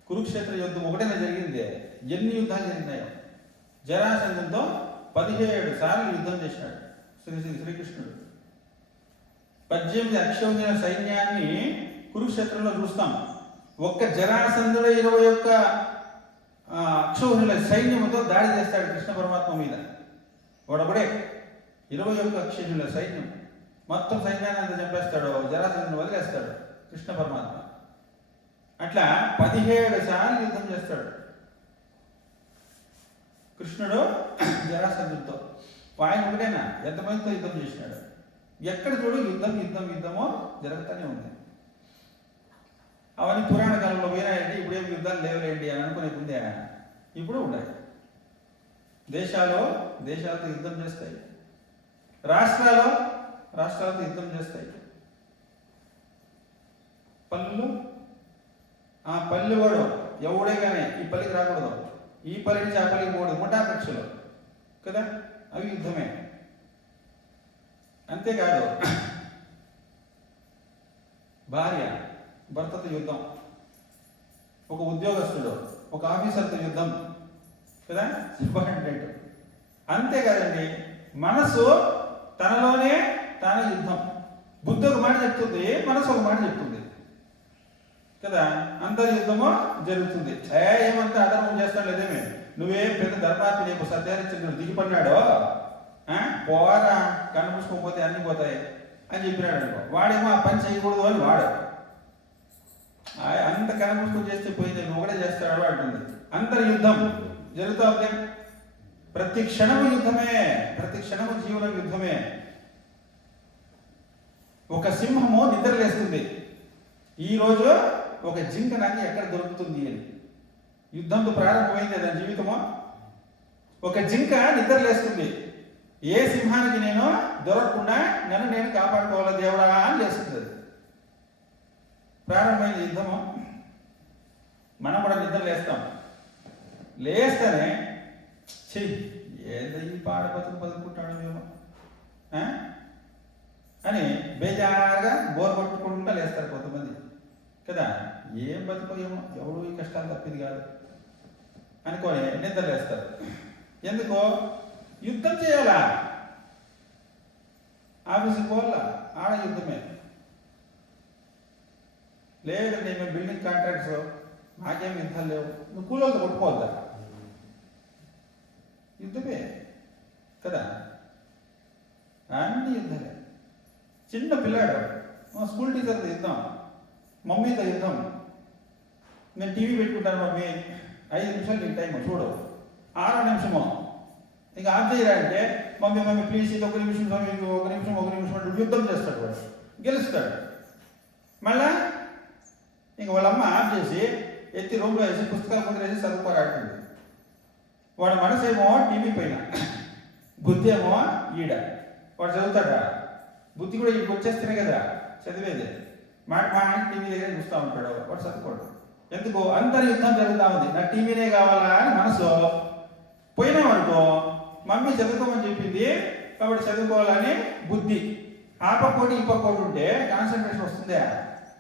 కురుక్షేత్ర యుద్ధం ఒకటేనా జరిగింది, ఎన్ని యుద్ధాలు జరిగినాయో. జరాసంధంతో 17 సార్లు యుద్ధం చేసినాడు శ్రీకృష్ణుడు. 18 అక్షౌహిణుల సైన్యాన్ని కురుక్షేత్రంలో చూస్తాం. ఒక్క జరాసంధుడు 21 అక్షౌహిణుల సైన్యంతో దాడి చేస్తాడు కృష్ణ పరమాత్మ మీద. వాడొకడే 21 అక్షౌహిణుల సైన్యం, మొత్తం సైన్యాన్ని అంతా చంపేస్తాడు, జరాసంధుని వదిలేస్తాడు కృష్ణ పరమాత్మ. అట్లా 17 సార్లు యుద్ధం చేస్తాడు కృష్ణుడు జరాసంధుడితో. ఆయన ఒకటేనా ఎంతమందితో యుద్ధం చేసినాడు? ఎక్కడ చూడు యుద్ధం యుద్ధం యుద్ధమో జరుగుతూనే ఉంది. అవన్నీ పురాణ కాలంలో పోయినాయండి, ఇప్పుడేం యుద్ధాలు లేవులేండి అని అనుకునే ముందే ఇప్పుడు ఉన్నాయి. దేశాలతో యుద్ధం చేస్తాయి, రాష్ట్రాలతో యుద్ధం చేస్తాయి. ఆ పల్లె వాడు ఎవడే కానీ ఈ పల్లికి రాకూడదు, ఈ పల్లి నుంచి ఆ పల్లికి పోకూడదు, ముఠా కక్షలు కదా, అవి యుద్ధమే. అంతేకాదు భార్య భర్తతో యుద్ధం, ఒక ఉద్యోగస్తుడు ఒక ఆఫీసర్తో యుద్ధం కదా, సబార్డినేట్. అంతేకాదండి, మనసు తనలోనే తాను యుద్ధం. బుద్ధి ఒక మాట చెప్తుంది, మనసు ఒక మాట చెప్తుంది కదా. అందరి యుద్ధము జరుగుతుంది. ఏమంతా అధర్మం చేస్తాడు లేదేమే, నువ్వేం పెద్ద ధర్మాత్మ నీకు సత్యాన్ని దిగిపడినాడో పోరా, కన్ను మూసుకోకపోతే అన్ని పోతాయి అని చెప్పినాడు అనుకో. వాడేమో ఆ పని చేయకూడదు అని వాడు అంత కనమూసుకొని చేస్తే పోయింది, నువ్వు ఒకటే చేస్తాడు అంటుంది. అందరి యుద్ధం జరుగుతూ ఉంది. ప్రతి క్షణము యుద్ధమే, ప్రతి క్షణము జీవనం యుద్ధమే. ఒక సింహము నిద్రలేస్తుంది, ఈరోజు ఒక జింక నాకు ఎక్కడ దొరుకుతుంది అని. యుద్ధంతో ప్రారంభమైంది దాని జీవితము. ఒక జింక నిద్రలేస్తుంది, ఏ సింహానికి నేను దొరకకుండా నన్ను నేను కాపాడుకోవాలి దేవుడా అని లేస్తుంది. ప్రారంభమైంది యుద్ధము. మనం కూడా నిద్ర లేస్తాం, లేస్తేనే చెయ్యి ఏదో ఈ పాడ బతుకుంటాడు మేము అని బేజారుగా బోర్ కొట్టుకుంటా లేస్తారు కొంతమంది కదా. ఏం బతుకోయేమో, ఎవడు ఈ కష్టాలు తప్పింది కాదు అనుకొని నిద్రలేస్తారు. ఎందుకో యుద్ధం చేయాలా, ఆఫీసుకి పోవాలా, ఆడ యుద్ధమే. లేదండి మేము బిల్డింగ్ కాంట్రాక్ట్స్, మాకేం యుద్ధాలు లేవు, నువ్వు కూలోతో కొట్టుకోవద్దా, యుద్ధమే కదా. అన్ని యుద్ధాలే. చిన్న పిల్లాడు స్కూల్ టీచర్తో యుద్ధం, మమ్మీతో యుద్ధం. నేను టీవీ పెట్టుకుంటాను మమ్మీ, 5 నిమిషాలు నీకు టైం చూడు, 6వ నిమిషము ఇంకా ఆఫ్ చేయరా అంటే మమ్మీ మమ్మీ ప్లీజ్ ఇది 1 నిమిషం స్వామి, ఇంకో 1 నిమిషం 1 నిమిషం అంటే యుద్ధం చేస్తాడు వాడు, గెలుస్తాడు. మళ్ళా ఇంక వాళ్ళమ్మ ఆఫ్ చేసి ఎత్తి రూమ్లో వేసి పుస్తకాలు ముందు వేసి చదువుకోరాడుతుంది. వాడు మనసేమో టీవీ పైన, బుద్ధి ఏమో ఈడ. వాడు చదువుతాడా, బుద్ధి కూడా ఇక్కడికి వచ్చేస్తేనే కదా చదివేది. మా టీవీ దగ్గర చూస్తూ ఉంటాడు, వాడు చదువుకోడు. ఎందుకు అంతర్ యుద్ధం జరుగుతూ ఉంది, నాకు టీవీనే కావాలా అని మనసు. పోయినామనుకో మమ్మీ చదువుకోమని చెప్పింది కాబట్టి చదువుకోవాలని బుద్ధి. ఆ పక్కోటి ఈ పక్కోటి ఉంటే కాన్సన్ట్రేషన్ వస్తుందా?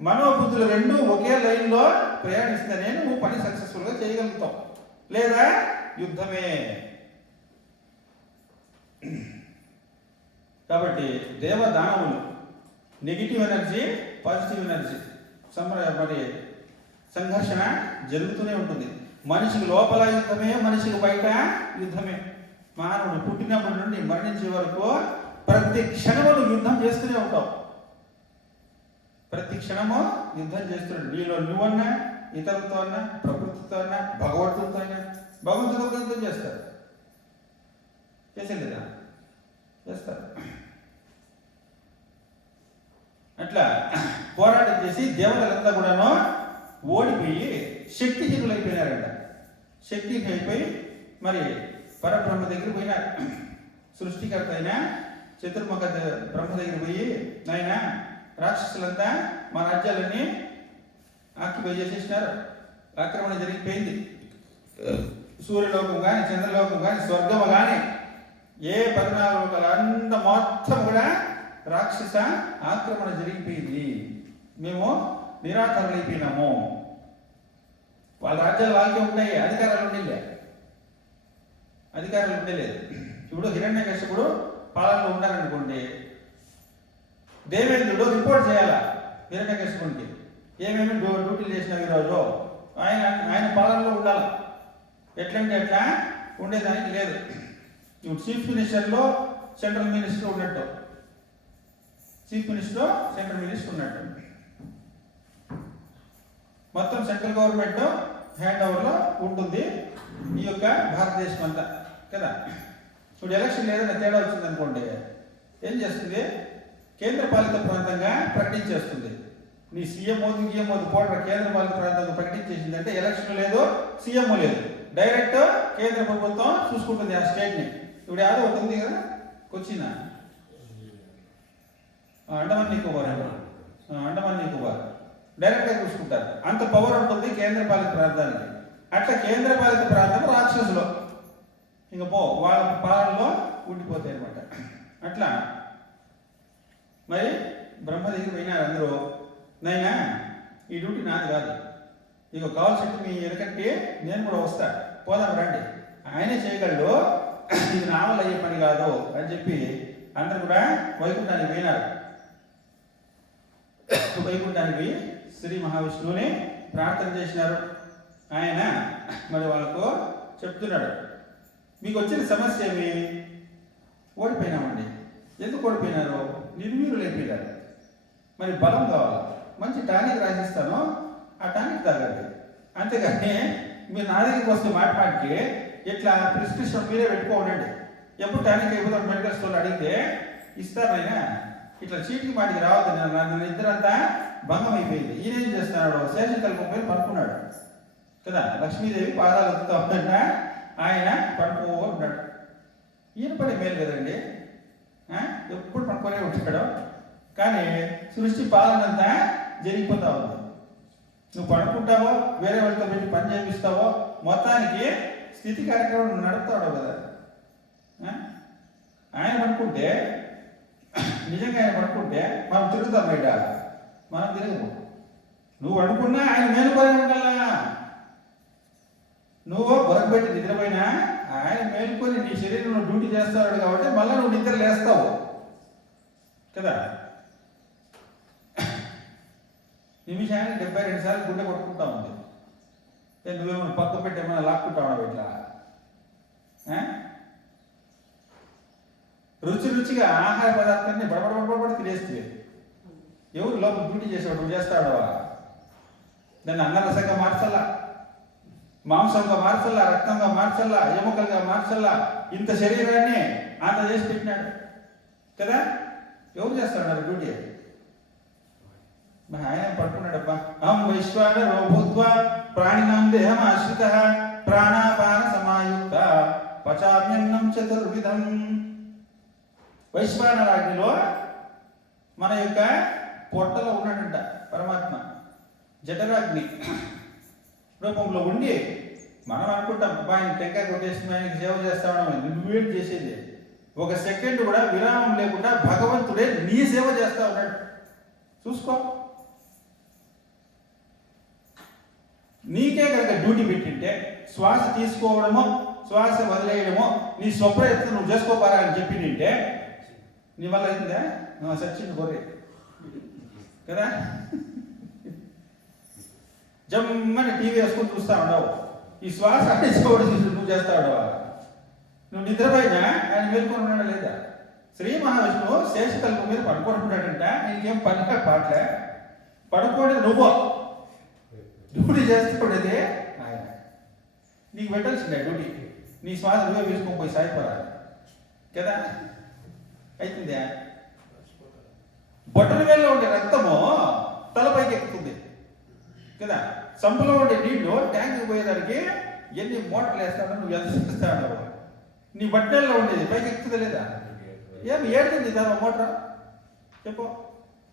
మనోబుద్ధులు రెండు ఒకే లైన్లో ప్రయాణిస్తేనే నువ్వు పని సక్సెస్ఫుల్గా చేయగలుగుతావు, లేదా యుద్ధమే. కాబట్టి దేవదానవులు నెగిటివ్ ఎనర్జీ, పాజిటివ్ ఎనర్జీ మరి సంఘర్షణ జరుగుతూనే ఉంటుంది. మనిషికి లోపల యుద్ధమే, మనిషికి బయట యుద్ధమే. మానవుడు పుట్టినప్పటి నుండి మరణించే వరకు ప్రతి క్షణము యుద్ధం చేస్తూనే ఉంటావు. ప్రతి క్షణము యుద్ధం చేస్తున్నాడు. నీలో నువ్వన్నా, ఇతరులతో అన్నా, ప్రకృతితో అన్నా, భగవంతుడితో అయినా. భగవంతుడితో యుద్ధం చేస్తారు, చేసేది లేదా? చేస్తారు. అట్లా పోరాటం చేసి దేవతలంతా కూడాను ఓడిపోయి శక్తిహీనులు అయిపోయినారంట. శక్తిహీనులు అయిపోయి మరి పరబ్రహ్మ దగ్గర పోయినారు. సృష్టికర్త అయినా చతుర్ముఖ బ్రహ్మ దగ్గర పోయి, నాయన రాక్షసులంతా మా రాజ్యాలన్నీ ఆక్యుపై చేసేసినారు, ఆక్రమణ జరిగిపోయింది. సూర్యలోకం కానీ, చంద్రలోకం కానీ, స్వర్గము కానీ, ఏ 14 లోకాలు అంత మొత్తం కూడా రాక్షస ఆక్రమణ జరిగిపోయింది. మేము నిరాధారులైపోయినాము. వాళ్ళ రాజ్యాలు వాళ్ళకే ఉంటాయి, అధికారాలు ఉండలేదు. ఇప్పుడు హిరణ్యకశిపుడు పాలనలో ఉన్నారనుకోండి, దేవేంద్రుడు రిపోర్ట్ చేయాలా హిరణ్యకశిపుడికి, ఏమేమి డ్యూటీలు చేసినావు ఈరోజు, ఆయన పాలనలో ఉండాలి. ఎట్లంటే ఎట్లా ఉండేదానికి లేదు. ఇప్పుడు చీఫ్ మినిస్టర్లో సెంట్రల్ మినిస్టర్ ఉన్నట్టు, చీఫ్ మినిస్టర్ సెంట్రల్ మినిస్టర్ ఉన్నట్టు, మొత్తం సెంట్రల్ గవర్నమెంట్ హ్యాండ్ ఓవర్లో ఉంటుంది ఈ యొక్క భారతదేశం అంతా కదా. ఇప్పుడు ఎలక్షన్ ఏదైనా తేడా వచ్చింది అనుకోండి, ఏం చేస్తుంది? కేంద్ర పాలిత ప్రాంతంగా ప్రకటించేస్తుంది. నీ సీఎం మోదీ పోవడం కేంద్ర పాలిత ప్రాంతంగా ప్రకటించేసింది అంటే ఎలక్షన్ లేదు, సీఎం లేదు, డైరెక్ట్ కేంద్ర ప్రభుత్వం చూసుకుంటుంది ఆ స్టేట్ని. ఇప్పుడు యాదో ఉంటుంది కదా, కొచ్చిన్, అండమాన్ నికోబార్ డైరెక్ట్గా చూసుకుంటారు. అంత పవర్ ఉంటుంది కేంద్ర పాలిత ప్రాంతానికి. అట్లా కేంద్ర పాలిత ప్రాంతం రాక్షసులు ఇంక వాళ్ళ పాలనలో ఉండిపోతాయి అనమాట. అట్లా మరి బ్రహ్మ దగ్గర పోయినారు అందరూ, నైనా ఈ డ్యూటీ నాది కాదు, ఇక కావాల్సింది మీ వెనకట్టి నేను కూడా వస్తా, పోదాం రండి, ఆయనే చేయగలడు, ఇది నా వల్ల అయ్యే పని కాదు అని చెప్పి అందరు కూడా వైకుంఠానికి పోయినారు. వైకుంఠానికి పోయి శ్రీ మహావిష్ణువుని ప్రార్థన చేసినారు. ఆయన మరి వాళ్ళకు చెప్తున్నాడు, మీకు వచ్చిన సమస్య ఏమి? ఓడిపోయినామండి. ఎందుకు ఓడిపోయినారు? నిర్వీర్యులు అయిపోయినారు. మరి బలం కావాలి, మంచి టానిక్ రాసిస్తాను, ఆ టానిక్ తాగండి. అంతేగాని మీరు నా దగ్గరికి వస్తే మాటికి ఇట్లా ప్రిస్క్రిప్షన్ మీరే పెట్టుకోండి. ఎప్పుడు టానిక్ అయిపోతాడు మెడికల్ స్టోర్ అడిగితే ఇస్తారు. అయినా ఇట్లా చీటికి మాటికి రావద్దు. నన్ను ఇద్దరంతా భంగం అయిపోయింది. ఈయన ఏం చేస్తున్నాడు? శేషకల్పం పేరు పడుకున్నాడు కదా. లక్ష్మీదేవి పాదాలు వదులుతా ఉందంట, ఆయన పడుకో ఉన్నాడు. ఈయన పడే మేలు కదండి, ఎప్పుడు పడుకోనే ఉంటాడు. కానీ సృష్టి పాలనంతా జరిగిపోతా ఉంది. నువ్వు పడుకుంటావో, వేరే వాళ్ళతో పెట్టి పని చేపిస్తావో, మొత్తానికి స్థితి కార్యక్రమం నడుపుతాడు కదా. ఆయన పడుకుంటే నిజంగా ఆయన పడుకుంటే మనం తిరుగుతాం బయట, మనం తిరగము. నువ్వు అనుకున్నా ఆయన మేలుకొని ఉండాలా. నువ్వు బొరకబెట్టి నిద్రపోయినా ఆయన మేలుకొని నీ శరీరంలో డ్యూటీ చేస్తాడు కాబట్టి మళ్ళీ నువ్వు నిద్ర లేస్తావు కదా. నిమిషానికి 72 సార్లు గుండె కొట్టుకుంటా ఉంది. నువ్వేమో పక్క పెట్టి ఏమైనా లాక్కుంటావు ఇట్లా. రుచిగా ఆహార పదార్థాన్ని బడబడబడ తినేస్తే ఎవరు లోపల డ్యూటీ చేసేవాడు నువ్వు చేస్తాడో దాన్ని అన్నరసంగా మార్చల్లా, మాంసంగా మార్చల్లా, రక్తంగా మార్చల్లా, ఎముకలుగా మార్చల్లా. ఇంత శరీరాన్ని అంత చేసి పెట్టినాడు కదా. ఎవరు చేస్తాడు డ్యూటీ? ఆయన పట్టుకున్నాడబ్బా. అహం వైశ్వానరో భూత్వా ప్రాణినాం దేహం ఆశ్రిత ప్రాణాపాన సమాయుక్త పచామ్యన్నం చతుర్విధం. వైశ్వానరాగ్నిలో మన యొక్క పొట్టలో ఉన్నాడంట పరమాత్మ. జఠరాగ్ని రూపంలో ఉండి మనం అనుకుంటాం అబ్బా ఆయన టెంకాయ కొట్టేసి ఆయనకి సేవ చేస్తామని. నువ్వేం చేసేది? ఒక సెకండ్ కూడా విరామం లేకుండా భగవంతుడే నీ సేవ చేస్తా ఉన్నాడు. చూసుకో. నీకే కనుక డ్యూటీ పెట్టింటే శ్వాస తీసుకోవడమో శ్వాస వదిలేయడమో నీ స్వప్రయత్నం నువ్వు చేసుకోపారా అని చెప్పిందంటే నీ వల్ల అయిందా? నువ్వు సచ్చింది కొర్రే కదా. జమ్మని టీవీ వేసుకొని చూస్తా ఉండవు. ఈ శ్వాస తీసుకోవడం నువ్వు చేస్తా ఉండవా? నువ్వు నిద్రపోయినా ఆయన మేల్కొని ఉన్నాడా లేదా? శ్రీ మహావిష్ణువు శేషకల్పం మీద పడుకుంటున్నాడంట. నీకేం పనిగా పాటలే. పడుకోండి నువ్వు డ్యూటీ చేస్తుండేది ఆయన. నీకు పెట్టాల్సిందే డ్యూటీ. నీ శ్వాస నువ్వే వేసుకొని పోయి సాగిపోరాలి కదా. అవుతుందా? బొట్టల వేళలో ఉండే రక్తము తలపైకి ఎక్కుతుంది కదా. సంపులో ఉండే నీళ్లు ట్యాంక్కి పోయేదానికి ఎన్ని మోటార్లు వేస్తాడో నువ్వు ఎంత చూపిస్తాడు. నీ బట్టల్లో ఉండేది పైకి ఎక్కుతుందా లేదా? ఏమి ఏడుతుంది దాని మోటార్ చెప్పు.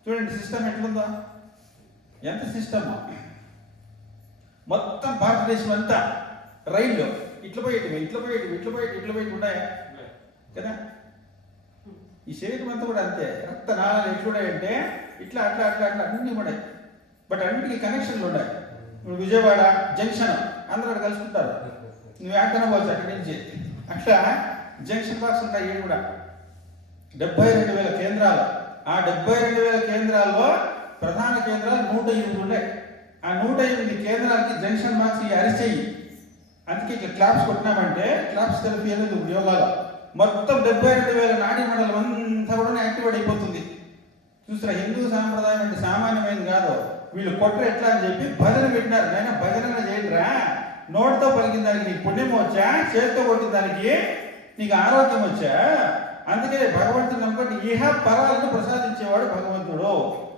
చూడండి సిస్టమ్ ఎట్లుందో, ఎంత సిస్టమ్. మొత్తం భారతదేశం అంతా రైళ్ళు ఇట్లా పోయేటివి ఉన్నాయా కదా. ఈ శరీరం అంతా కూడా అంతే. రక్త నాళాలు ఎట్లున్నాయంటే ఇట్లా అట్లా అట్లా అట్లా అన్నీ ఉన్నాయి. బట్ అన్నిటికీ కనెక్షన్లు ఉన్నాయి. ఇప్పుడు విజయవాడ జంక్షన్ అందరూ అక్కడ కలుసుకుంటారు. నువ్వు ఎక్కడ పోవచ్చు అక్కడి నుంచి. అట్లా జంక్షన్ బాక్స్ ఉంటాయి. ఇవి కూడా 72,000 కేంద్రాలు. ఆ 72,000 కేంద్రాల్లో ప్రధాన కేంద్రాలు 108 ఉన్నాయి. ఆ 108 కేంద్రాలకి జంక్షన్ బాక్స్ ఈ అరిచేయి. అందుకే ఇట్లా క్లాప్స్ కొట్టినామంటే క్లాప్స్ థెరపీ అనేది యోగాలో మొత్తం 72,000 నాడీ మండలం అంతా కూడా యాక్టివేట్ అయిపోతుంది. చూసారా, హిందూ సాంప్రదాయం అంటే సామాన్యమైనది కాదు. వీళ్ళు కొట్ట ఎట్లా అని చెప్పి భజన పెట్టినారు. నేను భజన చేయండిరా. నోటితో పలికిన దానికి నీకు పుణ్యం వచ్చా, చేతితో కొట్టిన దానికి నీకు ఆరోగ్యం వచ్చా. అందుకే భగవంతుని నమ్ముకుంటే ఇహ పరాలను ప్రసాదించేవాడు భగవంతుడు.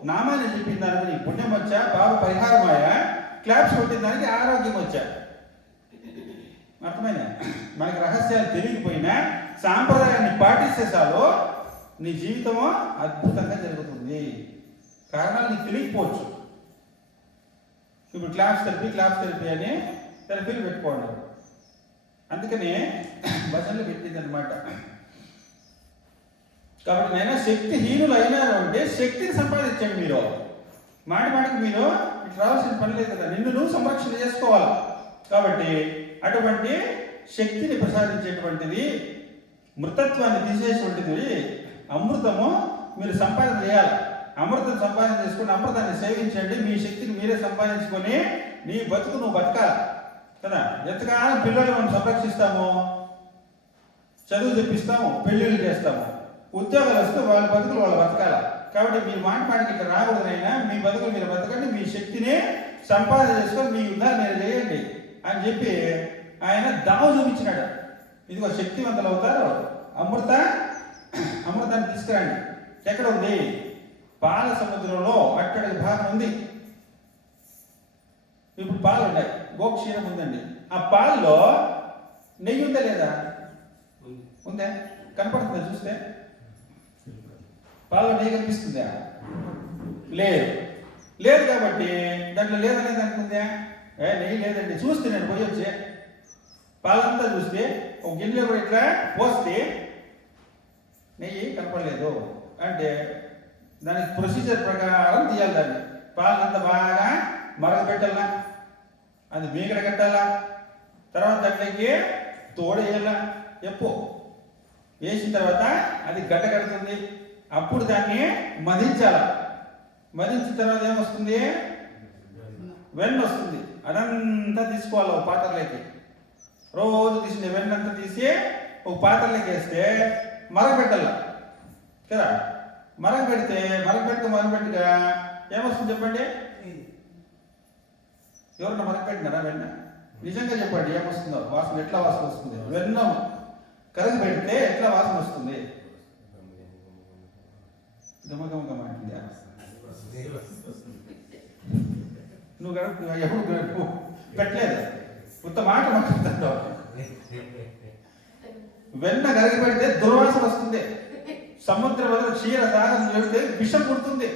నామాన్ని చెప్పిన దానికి నీకు పుణ్యం వచ్చా, బాబు పరిహారమాయా, క్లాప్స్ కొట్టిన దానికి ఆరోగ్యం వచ్చా. అర్థమైనా? మనకి రహస్యాలు తెలియకపోయినా సాంప్రదాయాన్ని పాటిస్తే చాలు నీ జీవితము అద్భుతంగా జరుగుతుంది. కారణాలు నీకు తెలియకపోవచ్చు. ఇప్పుడు క్లాప్స్ థెరపీ అని థెరపీలు పెట్టుకోండి. అందుకని భజనలు పెట్టింది అనమాట. కాబట్టి నైనా శక్తిహీనులు అయినారు అంటే శక్తిని సంపాదించండి. మీరు మాటికి మీరు ఇటు రావాల్సిన పని లేదు కదా. నిన్ను నువ్వు సంరక్షణ చేసుకోవాలి. కాబట్టి అటువంటి శక్తిని ప్రసాదించేటువంటిది, మృతత్వాన్ని తీసేటువంటిది అమృతము మీరు సంపాదన చేయాలి. అమృతం సంపాదన చేసుకుని అమృతాన్ని సేవించండి. మీ శక్తిని మీరే సంపాదించుకొని నీ బతుకు నువ్వు బతకాలి కదా. ఎంతకాలం పిల్లలు మనం సంరక్షిస్తాము, చదువు తెప్పిస్తాము, పెళ్ళిళ్ళు చేస్తాము, ఉద్యోగాలు వస్తే వాళ్ళ బతుకులు వాళ్ళు బతకాలి. కాబట్టి మీరు మాటికి ఇక్కడ రాకూడదైనా మీ బతుకులు మీరు బతకండి. మీ శక్తిని సంపాదన చేసుకొని మీ యుద్ధాలు మీరు చేయండి అని చెప్పి ఆయన దావ చూపించినాడు. ఇదిగో శక్తివంతులు అవుతారు, అమృతాన్ని తీసుకురండి. ఎక్కడ ఉంది? పాల సముద్రంలో అక్కడికి భాగం ఉంది. ఇప్పుడు పాలు ఉన్నాయి, గోక్షీరం ఉందండి. ఆ పాల్లో నెయ్యి ఉందా లేదా? ఉందా? కనపడుతుందా చూస్తే? పాలలో నెయ్యి కనిపిస్తుందా? లేదు కాబట్టి దాంట్లో లేదనేది అనుకుందా? నెయ్యి లేదండి. చూస్తే నేను పోయి వచ్చే పాలంతా చూస్తే ఒక గిన్నెలో కూడా ఇట్లా పోస్తే నెయ్యి కనపడలేదు అంటే దానికి ప్రొసీజర్ ప్రకారం తీయాలి. దాన్ని పాలనంతా బాగా మరగపెట్టాలా, అది మీగడ కట్టాలా, తర్వాత దాంట్లోకి తోడేయాలా, ఎప్పు వేసిన తర్వాత అది గడ్డ కడుతుంది. అప్పుడు దాన్ని మదించాల. మదించిన తర్వాత ఏమొస్తుంది? వెన్న వస్తుంది. అదంతా తీసుకోవాలి ఒక పాత్రలోకి. రోజు తీసిన వెన్నంతా తీసి ఒక పాత్రలోకి వేస్తే మరగపెట్టాల కదా. మరగపెట్టుగా ఏమొస్తుంది చెప్పండి? ఎవరన్నా మరగపెట్టినారా వెన్న? నిజంగా చెప్పండి ఏమొస్తుందో వాసన, ఎట్లా వాసన వస్తుంది? వెన్న కరిగి పెడితే ఎట్లా వాసన వస్తుంది? గమగమగమ అంటుందా? నువ్వు ఎప్పుడు పెట్టలేదు, కొత్త మాట మాట్లాడుతావు. వెన్న కరిగి పెడితే దుర్వాసన వస్తుంది. సముద్ర వదల క్షీర సాగరం పెడితే విషం పుడుతుంది.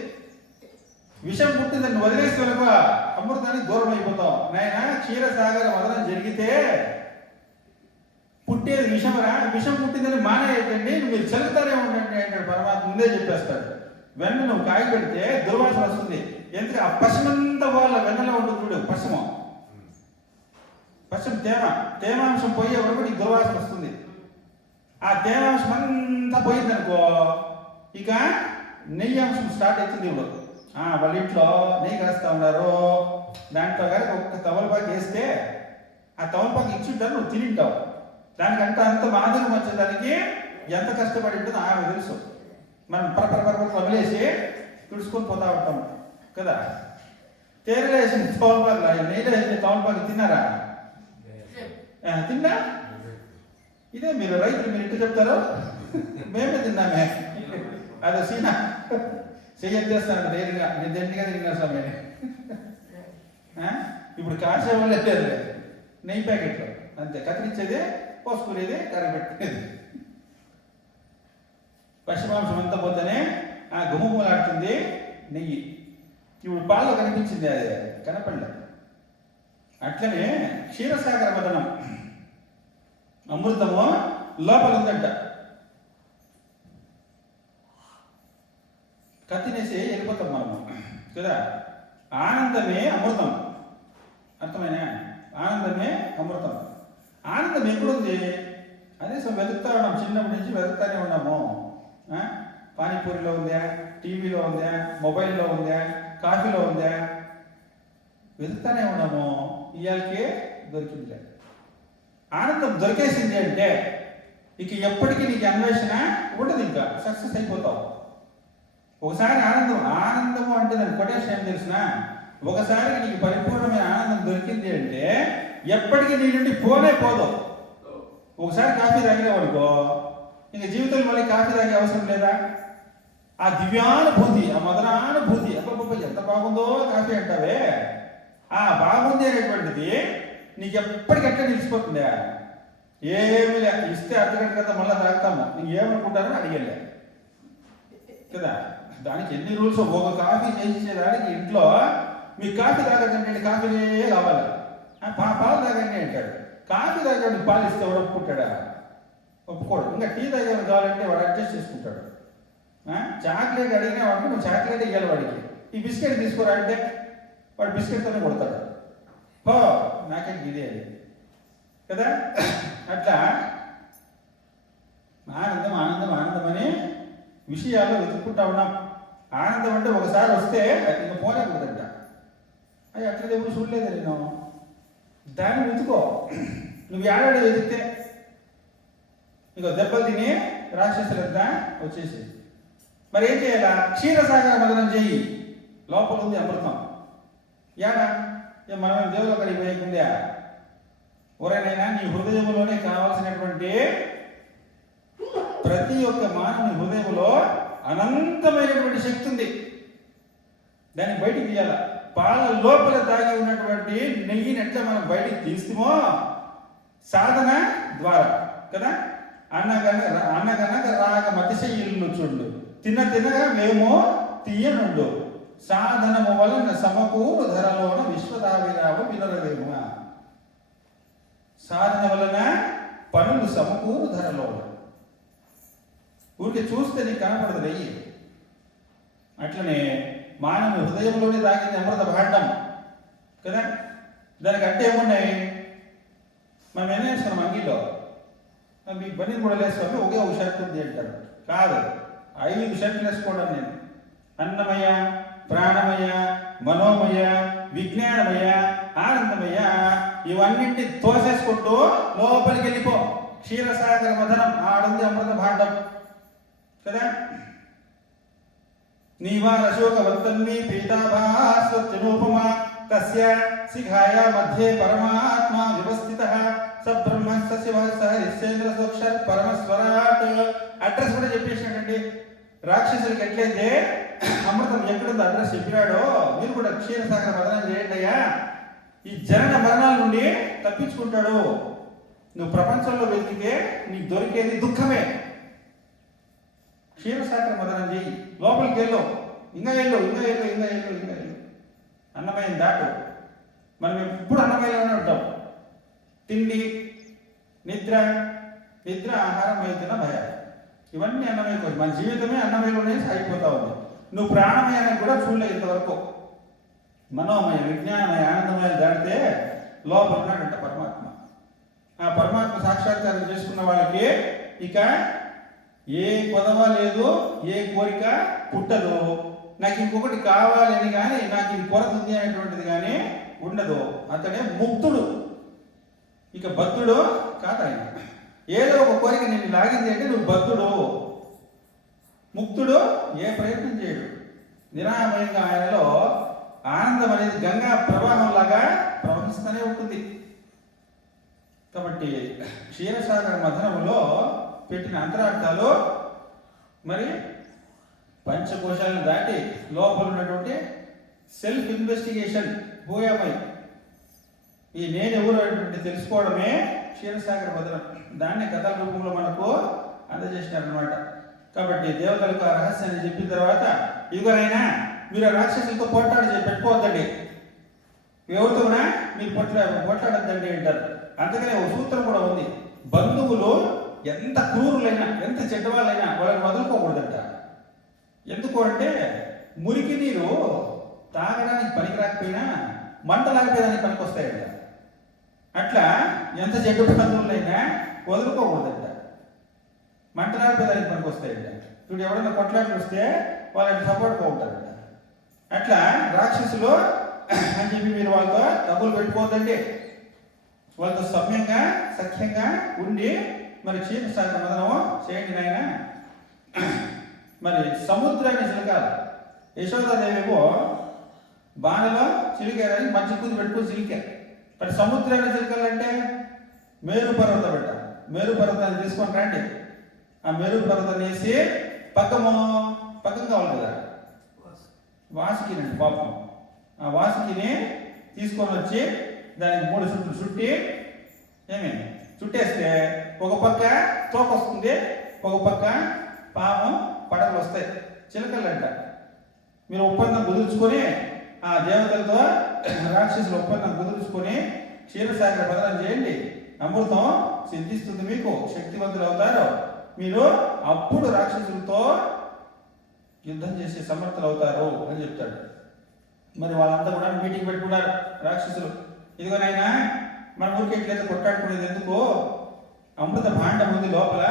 విషం పుట్టిందని వదిలేసి వెనుక అమృతానికి దూరం అయిపోతాం. నాయన క్షీరసాగర వదనం జరిగితే పుట్టేది విషమరా? విషం పుట్టిందని మానేయకండి, మీరు చల్లుతానే ఉండండి అంటాడు పరమాత్మ. ముందే చెప్పేస్తాడు. వెన్న నువ్వు కాగి పెడితే దుర్వాసన వస్తుంది. ఎందుకంటే ఆ పశుమంతా వాళ్ళ వెన్నలో ఉంటుంది చూడు. పశుమ తేమాంశం పోయే వరకు నీకు దుర్వాసన వస్తుంది. ఆ తేమాంశం అంతా పోయిందనుకో ఇక నెయ్యి అంశం స్టార్ట్ అవుతుంది. ఇప్పుడు వాళ్ళ ఇంట్లో నెయ్యి కాస్తా ఉన్నారు, దాంట్లో కానీ ఒక్క తమలపాకు వేస్తే ఆ తమలపాకు ఇచ్చుంటారు, నువ్వు తింటావు. దానికంటే అంత మాదిరి వచ్చేదానికి ఎంత కష్టపడి ఉంటుందో ఆమె తెలుసు. మనం పరపర వదిలేసి తుడుచుకొని పోతా ఉంటాం కదా. తేనెలో వేసిన తమలపాకు, నెయ్యిలో వేసిన తమలపాకు తిన్నారా? తిన్నా? ఇదే మీరు రైతులు మీరు ఇంటి చెప్తారు, మేమే తిన్నామే. అదే సీనా చెయ్యేస్తాను ధైర్యంగా, నేను దండిగా తిన్నా సమయం. ఇప్పుడు కాసే వాళ్ళు ఎట్లేదు, నెయ్యి ప్యాకెట్లు అంతే, కత్తిరించేది, పోసుకునేది, కరగబెట్టేది. పశ్చిమాంశం అంతా పోతేనే గుమ్మలాడుతుంది నెయ్యి. ఇప్పుడు పాలు కనిపించింది, అది కనపడలే. అట్లనే క్షీరసాగర మదనం అమృతము లోపల ఉందంట. కత్తినేసి వెళ్ళిపోతాం మనము కదా. ఆనందమే అమృతం, అర్థమైనా? ఆనందమే అమృతం. ఆనందం ఎప్పుడుంది? అదే వెతుకుతా ఉన్నాం, చిన్నప్పటి నుంచి వెతుకుతానే ఉన్నాము. పానీపూరిలో ఉందా, టీవీలో ఉందా, మొబైల్లో ఉందా, కాఫీలో ఉందా, వెతుకుతానే ఉన్నాము. ఇవాళకి దొరికిందిలే. ఆనందం దొరికేసింది అంటే ఇక ఎప్పటికీ నీకు అన్వేషణ ఉండదు, ఇంకా సక్సెస్ అయిపోతావు. ఒకసారి ఆనందము అంటే దాని కొటేషన్ ఏం తెలిసిన, ఒకసారి నీకు పరిపూర్ణమైన ఆనందం దొరికింది అంటే ఎప్పటికీ నీ నుండి పోనే పోదు. ఒకసారి కాఫీ తాగినావనుకో ఇంక జీవితంలో మళ్ళీ కాఫీ తాగే అవసరం లేదా? ఆ దివ్యానుభూతి, ఆ మధురానుభూతి, అబ్బబ్బ ఎంత బాగుందో కాఫీ అంటావే, ఆ బాగుంది అనేటువంటిది నీకు ఎప్పటికట్లా నిలిచిపోతుందా? ఏమీ లే, ఇస్తే అర్ధగంట కదా మళ్ళీ తాగుతాము, నీకు ఏమనుకుంటారో అడిగలే కదా. దానికి ఎన్ని రూల్స్. ఒక కాఫీ చేసేదానికి ఇంట్లో మీకు కాఫీ తాగకండి, కాఫీనే కావాలి, పాలు తాగండి అంటాడు. కాఫీ తాగడానికి పాలు ఇస్తే వాడు ఒప్పుకుంటాడా? ఒప్పుకోడు. ఇంకా టీ తాగేవాడు కావాలంటే వాడు అడ్జస్ట్ చేసుకుంటాడు. చాక్లెట్ అడిగినా వాడికి నువ్వు చాక్లెట్ ఇవ్వాలి వాడికి. ఈ బిస్కెట్ తీసుకోరా అంటే వాడు బిస్కెట్తోనే కొడతాడు. నాకేంటి ఇది అది కదా. అట్లా ఆనందం అని విషయాల్లో వెతుక్కుంటా ఉన్నాం. ఆనందం అంటే ఒకసారి వస్తే ఇంకా పోలేకూడదంట. అది అట్లా ఎప్పుడు చూడలేదు నేను. దాన్ని వెతుకో. నువ్వు ఏడాది వెతికితే ఇంకో దెబ్బలు తిని రాక్షసులంతా వచ్చేసి మరి ఏం చేయాలా? క్షీరసాగర మదనం చేయి. లోపల ఉంది అమృతం. యాడా మనమేం దేవుల కడిగి పోయకుందా? ఎవరైనా నీ హృదయంలోనే కావాల్సినటువంటి ప్రతి ఒక్క మానవుని హృదయంలో అనంతమైనటువంటి శక్తి ఉంది. దాన్ని బయటికి తీయాల. పాల లోపల దాగి ఉన్నటువంటి నెయ్యిని ఎట్లా మనం బయటికి తీస్తామో సాధన ద్వారా కదా. అన్నగనక రాగ మతిశయిల్లు చూడు, తిన్నగా మేము తీయనుండు, సాధనము వలన సమకూరు ధరలోన విశ్వదావిరావు వినరవేమ. సాధన వలన పనులు సమకూరు ధరలోన. ఊరికి చూస్తే నీకు కనపడదు నెయ్యి. అట్లనే మానవ హృదయంలోనే తాగింది అమృత భాండం కదా. దానికి అంటే ఏమున్నాయి? మనం ఏం వేసుకున్నాం అంగిలో, మీకు బన్నీ కూడా వేసుకోవాలి, ఒకే ఒక షర్ట్ ఉంది అంటారు. కాదు, 5 షర్ట్లు వేసుకోవడం నేను. అన్నమయ, ప్రాణమయ, మనోమయ, విజ్ఞానమయ, ఆనందమయ, ఇవన్నింటి తోసేసుకుంటూ లోపలికి వెళ్ళిపో. క్షీరసాగర మథనం ఆడుంది అమృత భాండం కదా. నీవారశోకవర్తన్వి పీతాభాస్వత్యనూపమా తస్య శిఖాయ మధ్యే పరమాత్మా వ్యవస్థితః స బ్రహ్మ స శివ స హరిశ్చేంద్ర సోక్షర్ పరమస్వరాట్. అడ్రస్ కూడా చెప్పేసాడండి. రాక్షసులకి ఎట్లయితే అమృతం ఎక్కడుందో అడ్రస్ చెప్పినాడో మీరు కూడా క్షీరసాగర మథనం చేయండి అయ్యా. ఈ జనన మరణాల నుండి తప్పించుకుంటాడు. నువ్వు ప్రపంచంలో వెతికితే నీకు దొరికేది దుఃఖమే. క్షీరసాగర మథనం చేయి, లోపలికి వెళ్ళు, ఇంకా వెళ్ళు, ఇంకా వెళ్ళు, ఇంకా వెళ్ళు, ఇంకా వెళ్ళు. అన్నమయం దాటు. మనం ఎప్పుడు అన్నమయంలోనే ఉంటాం. తిండి, నిద్ర, నిద్ర ఆహారం, మైతున భయ, ఇవన్నీ అన్నమయ కోసం. మన జీవితమే అన్నమయంలోనే సాగిపోతా ఉంది. నువ్వు ప్రాణమయాన్ని కూడా చూడలేదు ఇంతవరకు. మనోమయ, విజ్ఞానమయ, ఆనందమయాలు దాటితే లోపల ఉన్నాడంట పరమాత్మ. ఆ పరమాత్మ సాక్షాత్కారం చేసుకున్న వాళ్ళకి ఇక ఏ కొదవ లేదు, ఏ కోరిక పుట్టదు. నాకు ఇంకొకటి కావాలని కానీ, నాకు ఇది కొరత ఉంది అనేటువంటిది కానీ ఉండదు. అతడే ముక్తుడు. ఇక బద్ధుడు కాదు ఆయన. ఏదో ఒక కోరిక నిన్ను లాగింది అంటే నువ్వు బద్ధుడు. ముక్తుడు ఏ ప్రయత్నం చేయడు. నిరామయంగా ఆయనలో ఆనందం అనేది గంగా ప్రవాహం లాగా ప్రవహిస్తూనే ఉంటుంది. కాబట్టి క్షీరసాగర మథనములో పెట్టిన అంతరార్థాలు మరి పంచకోశాలను దాటి లోపల ఉన్నటువంటి సెల్ఫ్ ఇన్వెస్టిగేషన్, భూయామై, ఈ నేను ఎవరు అనేటువంటి తెలుసుకోవడమే క్షీరసాగర మథనం. దాన్ని కథల రూపంలో మనకు అందజేసినారనమాట. కాబట్టి దేవతలకు ఆ రహస్యాన్ని చెప్పిన తర్వాత, ఇదిగోనైనా మీరు రాక్షసులతో పోట్లాడి పెట్టుకోవద్దండి, ఎవరితో కూడా మీరు పోట్లాడద్దండి అంటారు. అందుకనే ఒక సూత్రం కూడా ఉంది. బంధువులు ఎంత క్రూరులైనా, ఎంత చెడ్డవాళ్ళైనా వాళ్ళని వదులుకోకూడదంట. ఎందుకు అంటే మురికి నీరు తాగడానికి పనికి రాకపోయినా మంట లాగిపోయేదానికి పనికి వస్తాయంట. అట్లా ఎంత చెడ్డ బంధువులైనా వదులుకోకూడదంట, మంట లాగిపోయేదానికి పనికి వస్తాయంట. ఇప్పుడు ఎవరైనా కొట్లాట్లు వస్తే వాళ్ళని సపోర్ట్ పోతారంట. అట్లా రాక్షసులు అని చెప్పి మీరు వాళ్ళతో డబ్బులు పెట్టుకోవద్దండి. వాళ్ళతో సమ్యంగా సఖ్యంగా ఉండి మరి క్షీరసాగర మథనం చేయండి నాయన. మరి సముద్రాన్ని చిలకాలి. యశోదాదేవేమో బాణలో చిలికారని మంచి కూతురు పెట్టుకుని చిలికారు. మరి సముద్రాన్ని చిలకాలంటే మేరు పర్వతం పెట్ట, మేరు పర్వతాన్ని తీసుకొని రండి. ఆ మేరు పర్వతాన్ని వేసి పక్కం కావాలి కదా, వాసుకినండి పాపం. ఆ వాసుకిని తీసుకొని వచ్చి దానికి 3 చుట్లు చుట్టి చుట్టేస్తే ఒక పక్క తోక వస్తుంది, ఒక పక్క పాము పడగలు వస్తాయి, చిలకలంట. మీరు ఒప్పందం కుదుర్చుకొని ఆ దేవతలతో రాక్షసులు ఒప్పందం కుదుర్చుకొని క్షీరసాగర మథనం చేయండి, అమృతం సిద్ధిస్తుంది, మీకు శక్తివంతులు అవుతారు, మీరు అప్పుడు రాక్షసులతో యుద్ధం చేసే సమర్థులు అవుతారు అని చెప్తాడు. మరి వాళ్ళంతా కూడా మీటింగ్ పెట్టుకున్నారు రాక్షసులు. ఇదిగోనైనా మన ఊరికి ఎట్లయితే కొట్టాడుకునేది ఎందుకు, అమృత భాండం ఉంది లోపల,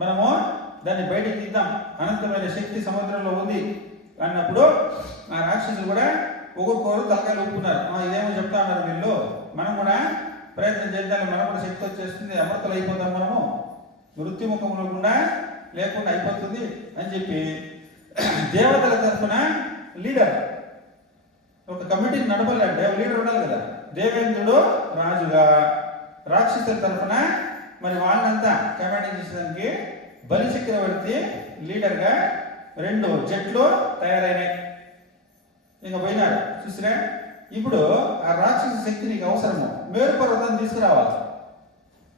మనము దాన్ని బయటికి తీద్దాం, అనంతమైన శక్తి సముద్రంలో ఉంది అన్నప్పుడు ఆ రాక్షసులు కూడా ఒక్కొక్కరు తలకాయలు ఒప్పుకున్నారు. ఇదేమో చెప్తా ఉన్నారు వీళ్ళు, మనం కూడా ప్రయత్నం చేద్దాం, మనం కూడా శక్తి వచ్చేస్తుంది, అమృతలు అయిపోతాం, మనము మృత్యుముఖంలో కూడా లేకుండా అయిపోతుంది అని చెప్పి దేవతల తరఫున లీడర్, ఒక కమిటీని నడపాలంటే లీడర్ ఉండాలి కదా. దేవేంద్రుడు రాజుగా, రాక్షసుల తరఫున మరి వాళ్ళంతా కమాండింగ్ చేసేదానికి బలి చక్రవర్తి లీడర్గా 2 జట్లు తయారైనాయి. ఇంకా పోయినారు చూసిరా. ఇప్పుడు ఆ రాక్షస శక్తి నీకు అవసరము, మేరు పర్వతాన్ని తీసుకురావాలి,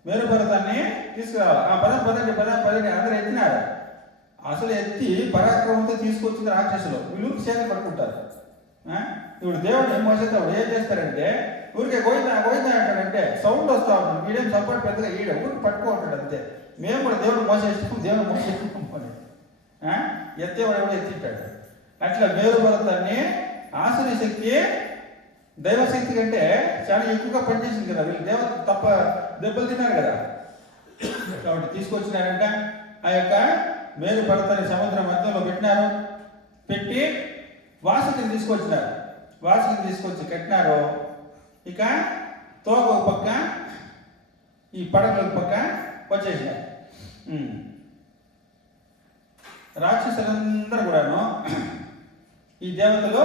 మేరు పర్వతాన్ని తీసుకురావాలి. ఆ పదండి అందరూ ఎత్తినారు. అసలు ఎత్తి పరాక్రమంతో తీసుకొచ్చింది రాక్షసులు. వీళ్ళు చేతులు పట్టుకుంటారు. ఇప్పుడు దేవుడు మోసేస్తాడు, ఏం చేస్తారంటే ఊరికే గోయినా అంటాడంటే సౌండ్ వస్తూ ఉంటుంది, వీడేం సపోర్ట్ పెద్దగా ఈడ ఊరికి పట్టుకుంటాడు అంతే. మేము కూడా దేవుడు మోసేస్తాం, దేవుడు మోసేస్తాం. ఎత్తేవాడు ఎవడు ఎత్తింటాడు. అట్లా మేరు పర్వతాన్ని ఆసురి శక్తి దైవశక్తి కంటే చాలా ఎక్కువగా పనిచేసింది కదా. వీళ్ళు దేవత తప్ప దెబ్బలు తిన్నారు కదా. కాబట్టి తీసుకొచ్చినారంట. ఆ యొక్క మేరు పర్వతాన్ని సముద్రం మధ్యలో పెట్టినారు. పెట్టి వాసుకిని తీసుకొచ్చినారు. వాసుకిని తీసుకొచ్చి కట్టినారు. ఇక తోక ఒక పక్క, ఈ పడగల ఒక పక్క వచ్చేసినారు. రాక్షసులందరూ కూడాను ఈ దేవతలు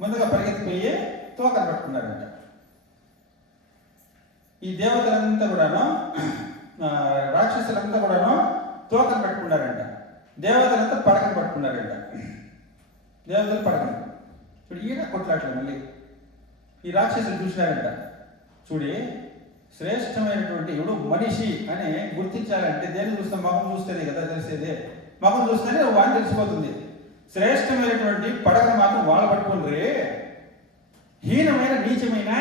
ముందుగా పరిగెత్తిపోయి తోకలు పట్టుకున్నారంట. ఈ దేవతలంతా కూడాను రాక్షసులంతా కూడాను తోకలు పట్టుకున్నారంట. దేవతలంతా పడకలు పట్టుకున్నారంట. దేవతలు పడకలు చూడు, ఈయన కొట్లాట్లేదు. మళ్ళీ ఈ రాక్షసులు చూసినారంట. చూడి, శ్రేష్టమైనటువంటి ఎవడు మనిషి అని గుర్తించాలంటే దేన్ని చూస్తే మగం చూస్తేనే కదా తెలిసేది. మగం చూస్తేనే వాడిని తెలిసిపోతుంది. శ్రేష్టమైనటువంటి పడకను మాత్రం వాళ్ళు పట్టుకుండ్రి, హీనమైన నీచమైన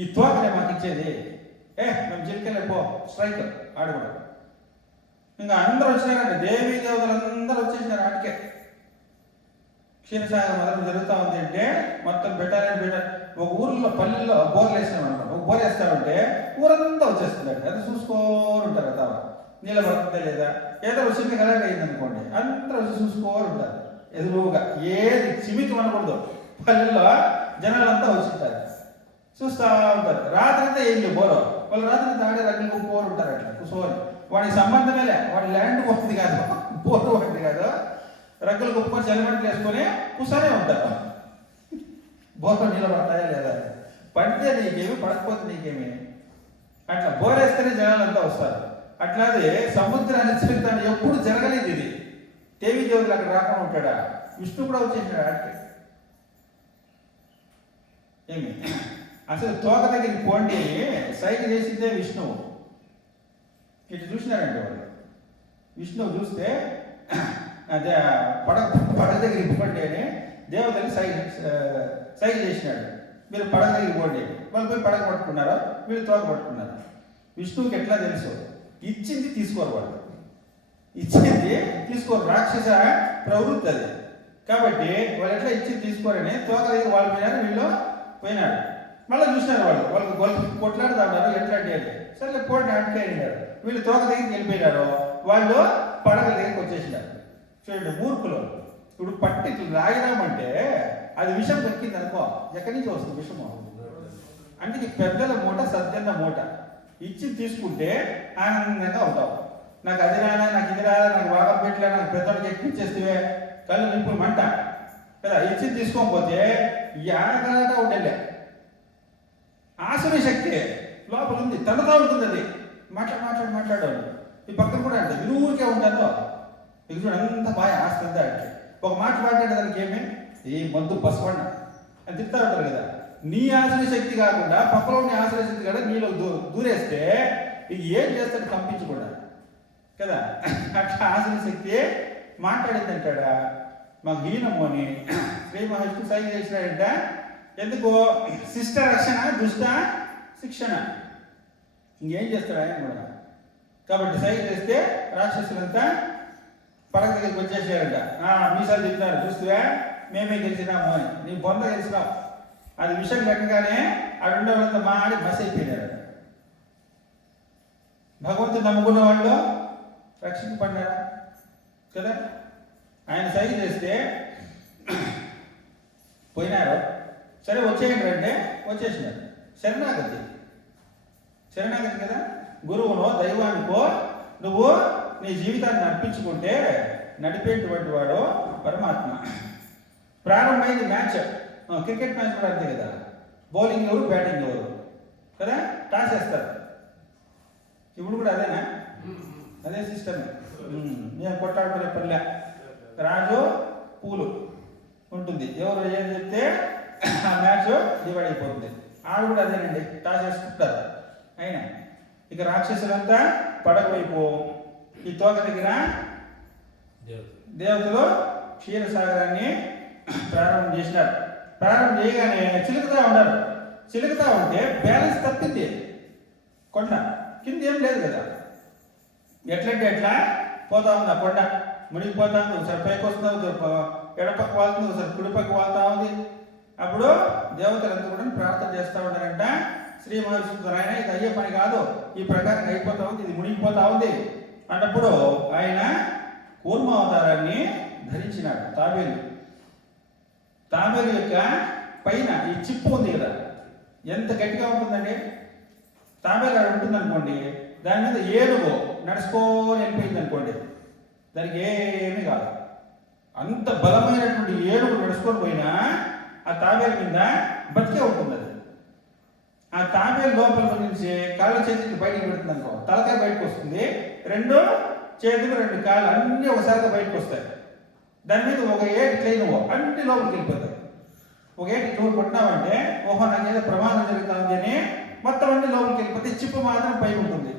ఈ తోకనే మాకు ఇచ్చేది. మేము జిరికెళ్ళిపో స్ట్రైక్ ఆడు కూడా. ఇంకా అందరూ వచ్చినారంటే దేవీ దేవతలందరూ వచ్చేసినారు. ఆడికే క్షీరసాగర మదనం జరుగుతూ ఉంది అంటే మొత్తం బెటాలియన్ ఒక ఊర్లో పల్లెల్లో బోర్లు వేసినాం అనమాట. ఒక బోర్ వేస్తామంటే ఊరంతా వచ్చేస్తుందండి. అది చూసుకోరు ఉంటారు. కదా నీళ్ళ పడుతుందా లేదా, ఏదో వచ్చింది కలెక్ట్ అయింది అనుకోండి, అందరూ వచ్చి చూసుకోరు ఉంటారు ఎదురుగా. ఏది చిమికి అనకూడదు. పల్లెల్లో జనాలంతా వచ్చింటారు, చూస్తూ ఉంటారు. రాత్రి అంతా ఏం బోరు వాళ్ళు రాత్రి అంతా ఆడే రగ్గులు పోరు ఉంటారు. అట్లా కూర్చోని వాడికి సంబంధమేలే. వాడి ల్యాండ్ పోతుంది కాదు, బోరు పోతుంది కాదు. రగ్గులు కుప్పుకొని చలిమంటలు వేసుకొని కూర్చొనే ఉంటారు. బోర్లో నీళ్ళు పడతాయా లేదా, పడితే నీకేమి, పడకపోతే నీకేమి. అట్లా బోరేస్తేనే జనాలంతా వస్తారు. అట్లాగే సముద్రాన్ని చరిత్ర ఎప్పుడు జరగలేదు ఇది. దేవీ దేవుడు అక్కడ రాకుండా ఉంటాడా? విష్ణు కూడా వచ్చేసినాడు ఆడికి. ఏమి అసలు తోక దగ్గరికి పోండి సైకిల్ చేసిందే విష్ణువు. ఇటు చూసినారండి వాళ్ళు. విష్ణువు చూస్తే అదే పడగ దగ్గరికి పోండి అని దేవతని సైకిల్ చేసినాడు. మీరు పడగ దగ్గరికి పోండి. వాళ్ళు పోయి పడగ పట్టుకున్నారు, వీళ్ళు తోక పట్టుకున్నారు. విష్ణువుకి ఎట్లా తెలుసు? ఇచ్చింది తీసుకోరు వాళ్ళు. ఇచ్చింది తీసుకోరు. రాక్షస ప్రవృత్తి అది. కాబట్టి వాళ్ళు ఎట్లా ఇచ్చింది తీసుకోరని తోక దగ్గర వాళ్ళు పోయినారు, వీళ్ళు పోయినారు. మళ్ళీ చూసినారు వాళ్ళు కొట్లాడుతూ ఉన్నారు. ఎట్లా అంటే సరే పోటీ ఆటకే అయినారు. వీళ్ళు తోక దగ్గరికి వెళ్ళిపోయినారు. వాళ్ళు పడగల దగ్గరికి వచ్చేసినారు. చూడండి మూర్ఖులు. ఇప్పుడు పట్టి లాగినామంటే అది విషం దక్కింది అనుకో, ఎక్కడి నుంచి వస్తుంది విషము? అంటే పెద్దల మూట సద్యన్న మూట. ఇచ్చి తీసుకుంటే ఆనందంగా ఉంటావు. నాకు అది రానా, నాకు ఇది రానా, నాకు వాగం పెట్టలే, నాకు పెద్దోడికి ఎక్కించేస్తే కళ్ళు నింపులు మంట కదా. ఇచ్చి తీసుకోకపోతే ఈ ఆడగలట ఉండలే. ఆసురి శక్తి లోపల ఉంది, తనతో ఉంటుంది. అది మాట్లాడాలి. ఈ పక్కన కూడా అంటే విరువురికే ఉంటాను. ఇక చూడు అంత బాగా ఆస్తి అంతా అంటే ఒక మాట మాట్లాడేదానికి ఏమి ఈ మందు బస్పండ అని తిప్పుతా ఉంటారు కదా. నీ ఆశ్రయ శక్తి కాకుండా పక్కలో నీ ఆశ్రయ శక్తి కూడా నీలో దూరేస్తే ఇక ఏం చేస్తాడు? పంపించకుండా కదా. అట్లా ఆశ్రయ శక్తి మాట్లాడింది అంటాడా మాకు హీనము అని శ్రీ మహర్షి సైన్ చేసినాడంట. ఎందుకు? శిష్ట రక్షణ, దుష్ట శిక్షణ. ఇంకేం చేస్తాడు ఆయన కూడా. కాబట్టి సైన్ చేస్తే రాక్షసులంతా పడక దగ్గరికి వచ్చేసాడంట. మీసాలు చెప్తున్నారు, చూస్తువే మేమే గెలిచినాము అని. నీ బొంద గెలిచినావు. అది విషయం లెక్కగానే ఆడుండే వాళ్ళంతా మాడి బస్ అయిపోయినారు. భగవంతుడు నమ్ముకున్న వాళ్ళు రక్షింపబడ్డారా కదా. ఆయన సైన్ చేస్తే పోయినారు. సరే వచ్చేయండి అంటే వచ్చేసినారు. శరణాగతి కదా. గురువునో దైవానికో నువ్వు నీ జీవితాన్ని నడిపించుకుంటే నడిపేటువంటి వాడు పరమాత్మ. ప్రారంభమైంది మ్యాచ్, క్రికెట్ మ్యాచ్ కూడా అంతే కదా. బౌలింగ్ ఎవరు, బ్యాటింగ్ ఎవరు కదా, టాస్ వేస్తారు. ఇప్పుడు కూడా అదేనా? అదే సిస్టమ్. మేము కొట్టాడుకునే పల్లె రాజు పూలు ఉంటుంది. ఎవరు ఏం చెప్తే ఆ మ్యాచ్ డివైడ్ అయిపోతుంది. ఆడు కూడా అదేనండి, టాస్ వేసుకుంటారు. అయినా ఇక రాక్షసులంతా పడక వైపు, ఈ తోక దగ్గర దేవతలు క్షీరసాగరాన్ని ప్రారంభం చేసినారు. ప్రారంభం చేయగానే చిలుకుతా ఉన్నారు. చిలుకుతా ఉంటే బ్యాలెన్స్ తప్పింది. కొండ కింద ఏం లేదు కదా. ఎట్లంటే ఎట్లా పోతా ఉంది ఆ కొండ. మునిగిపోతా ఉంది, ఒకసారి పైకి వస్తుంది, ఎడపక్క వాళ్తుంది, ఒకసారి కుడిపక్క వాళ్తా ఉంది. అప్పుడు దేవతలంతా కూడా ప్రార్థన చేస్తూ ఉంటారంట, శ్రీ మహావిష్ణువు ఆయన ఇది అయ్యే పని కాదు, ఈ ప్రకారం అయిపోతా ఉంది, ఇది మునిగిపోతా ఉంది అన్నప్పుడు ఆయన కూర్మ అవతారాన్ని ధరించినాడు. తాబేలు యొక్క పైన ఈ చిప్పు ఉంది కదా, ఎంత గట్టిగా ఉంటుందండి. తాబేలు అక్కడ ఉంటుంది అనుకోండి, దాని మీద ఏనుగు నడుచుకొని వెళ్ళిపోయింది అనుకోండి, దానికి ఏమీ కాదు. అంత బలమైనటువంటి ఏనుగు నడుచుకొని పోయినా ఆ తాబేలు మీద బతికే ఉంటుంది. అది ఆ తాబేలు లోపల నుంచి కాళ్ళ చేతులకి బయటకు పెడుతుంది అనుకో, తలకాయ బయటకు వస్తుంది, రెండు చేతులు రెండు కాళ్ళు అన్నీ ఒకసారిగా బయటకు వస్తాయి. దాని మీద ఒక ఏటి క్లెయిన్ అన్ని లోపలికి వెళ్ళిపోతాయి. ఒక ఏటి నువ్వు కొట్టినావంటే ఓహో నాకు ఏదో ప్రమాదం జరుగుతుంది అని మొత్తం అన్ని లోపలికి వెళ్ళిపోతే చిప్పు మాత్రం పై ఉంటుంది.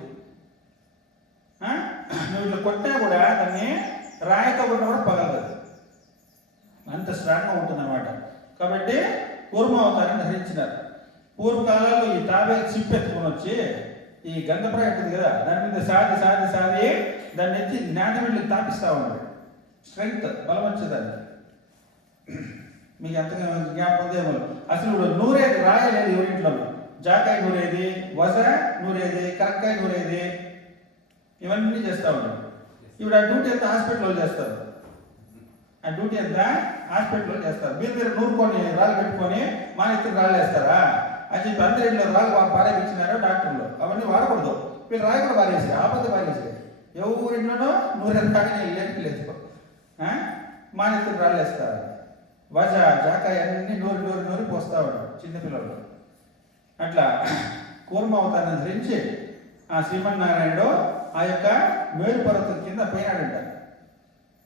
నువ్వు ఇట్లా కొట్టినా కూడా దాన్ని రాయితో కొట్టినా కూడా పగలదు, అంత స్ట్రాంగ్గా ఉంటుంది అన్నమాట. కాబట్టి కూర్మ అవతారాన్ని ధరించినారు. పూర్వకాలంలో ఈ తాబేలు చిప్పు ఎత్తుకొని వచ్చి ఈ గంధప్రాయ ఉంటుంది కదా, దాని మీద సాది దాన్ని ఎత్తి నాటిమిట్లకి తాపిస్తా ఉన్నాడు. స్ట్రెంగ్త్, బలం వచ్చేదాన్ని. మీకు ఎంతగా జ్ఞాపకం ఉందేమో. అసలు నూరేది రాయలేదు ఎవరింట్లో, జాకాయ నూరేది, వజ నూరేది, కరక్కాయ నూరేది, ఇవన్నీ చేస్తూ ఉంటాడు. ఇప్పుడు ఆ డ్యూటీ అంతా హాస్పిటల్లో చేస్తారు. ఆ డ్యూటీ అంతా హాస్పిటల్లో చేస్తారు. మీరు నూరుకొని రాళ్ళు పెట్టుకొని మా ఇద్దరు రాళ్ళు వేస్తారా అని చెప్పి అందరి ఇంట్లో రాళ్ళు పారేపించినారో డాక్టర్లు, అవన్నీ వాడకూడదు. వీళ్ళు రాయి కూడా పారేసి ఆపద పారేసి ఎవరింట్లోనో నూరేది కానీ నేను లేదు మా ఇద్దరు రాళ్ళు వేస్తారు. వజ జాకాయ అన్ని నూరి పోస్తా ఉంటాడు చిన్నపిల్లలు. అట్లా కూర్మ అవతారాన్ని ధరించి ఆ శ్రీమన్నారాయణుడు ఆ యొక్క మేరు పర్వతం కింద పోయినాడంట.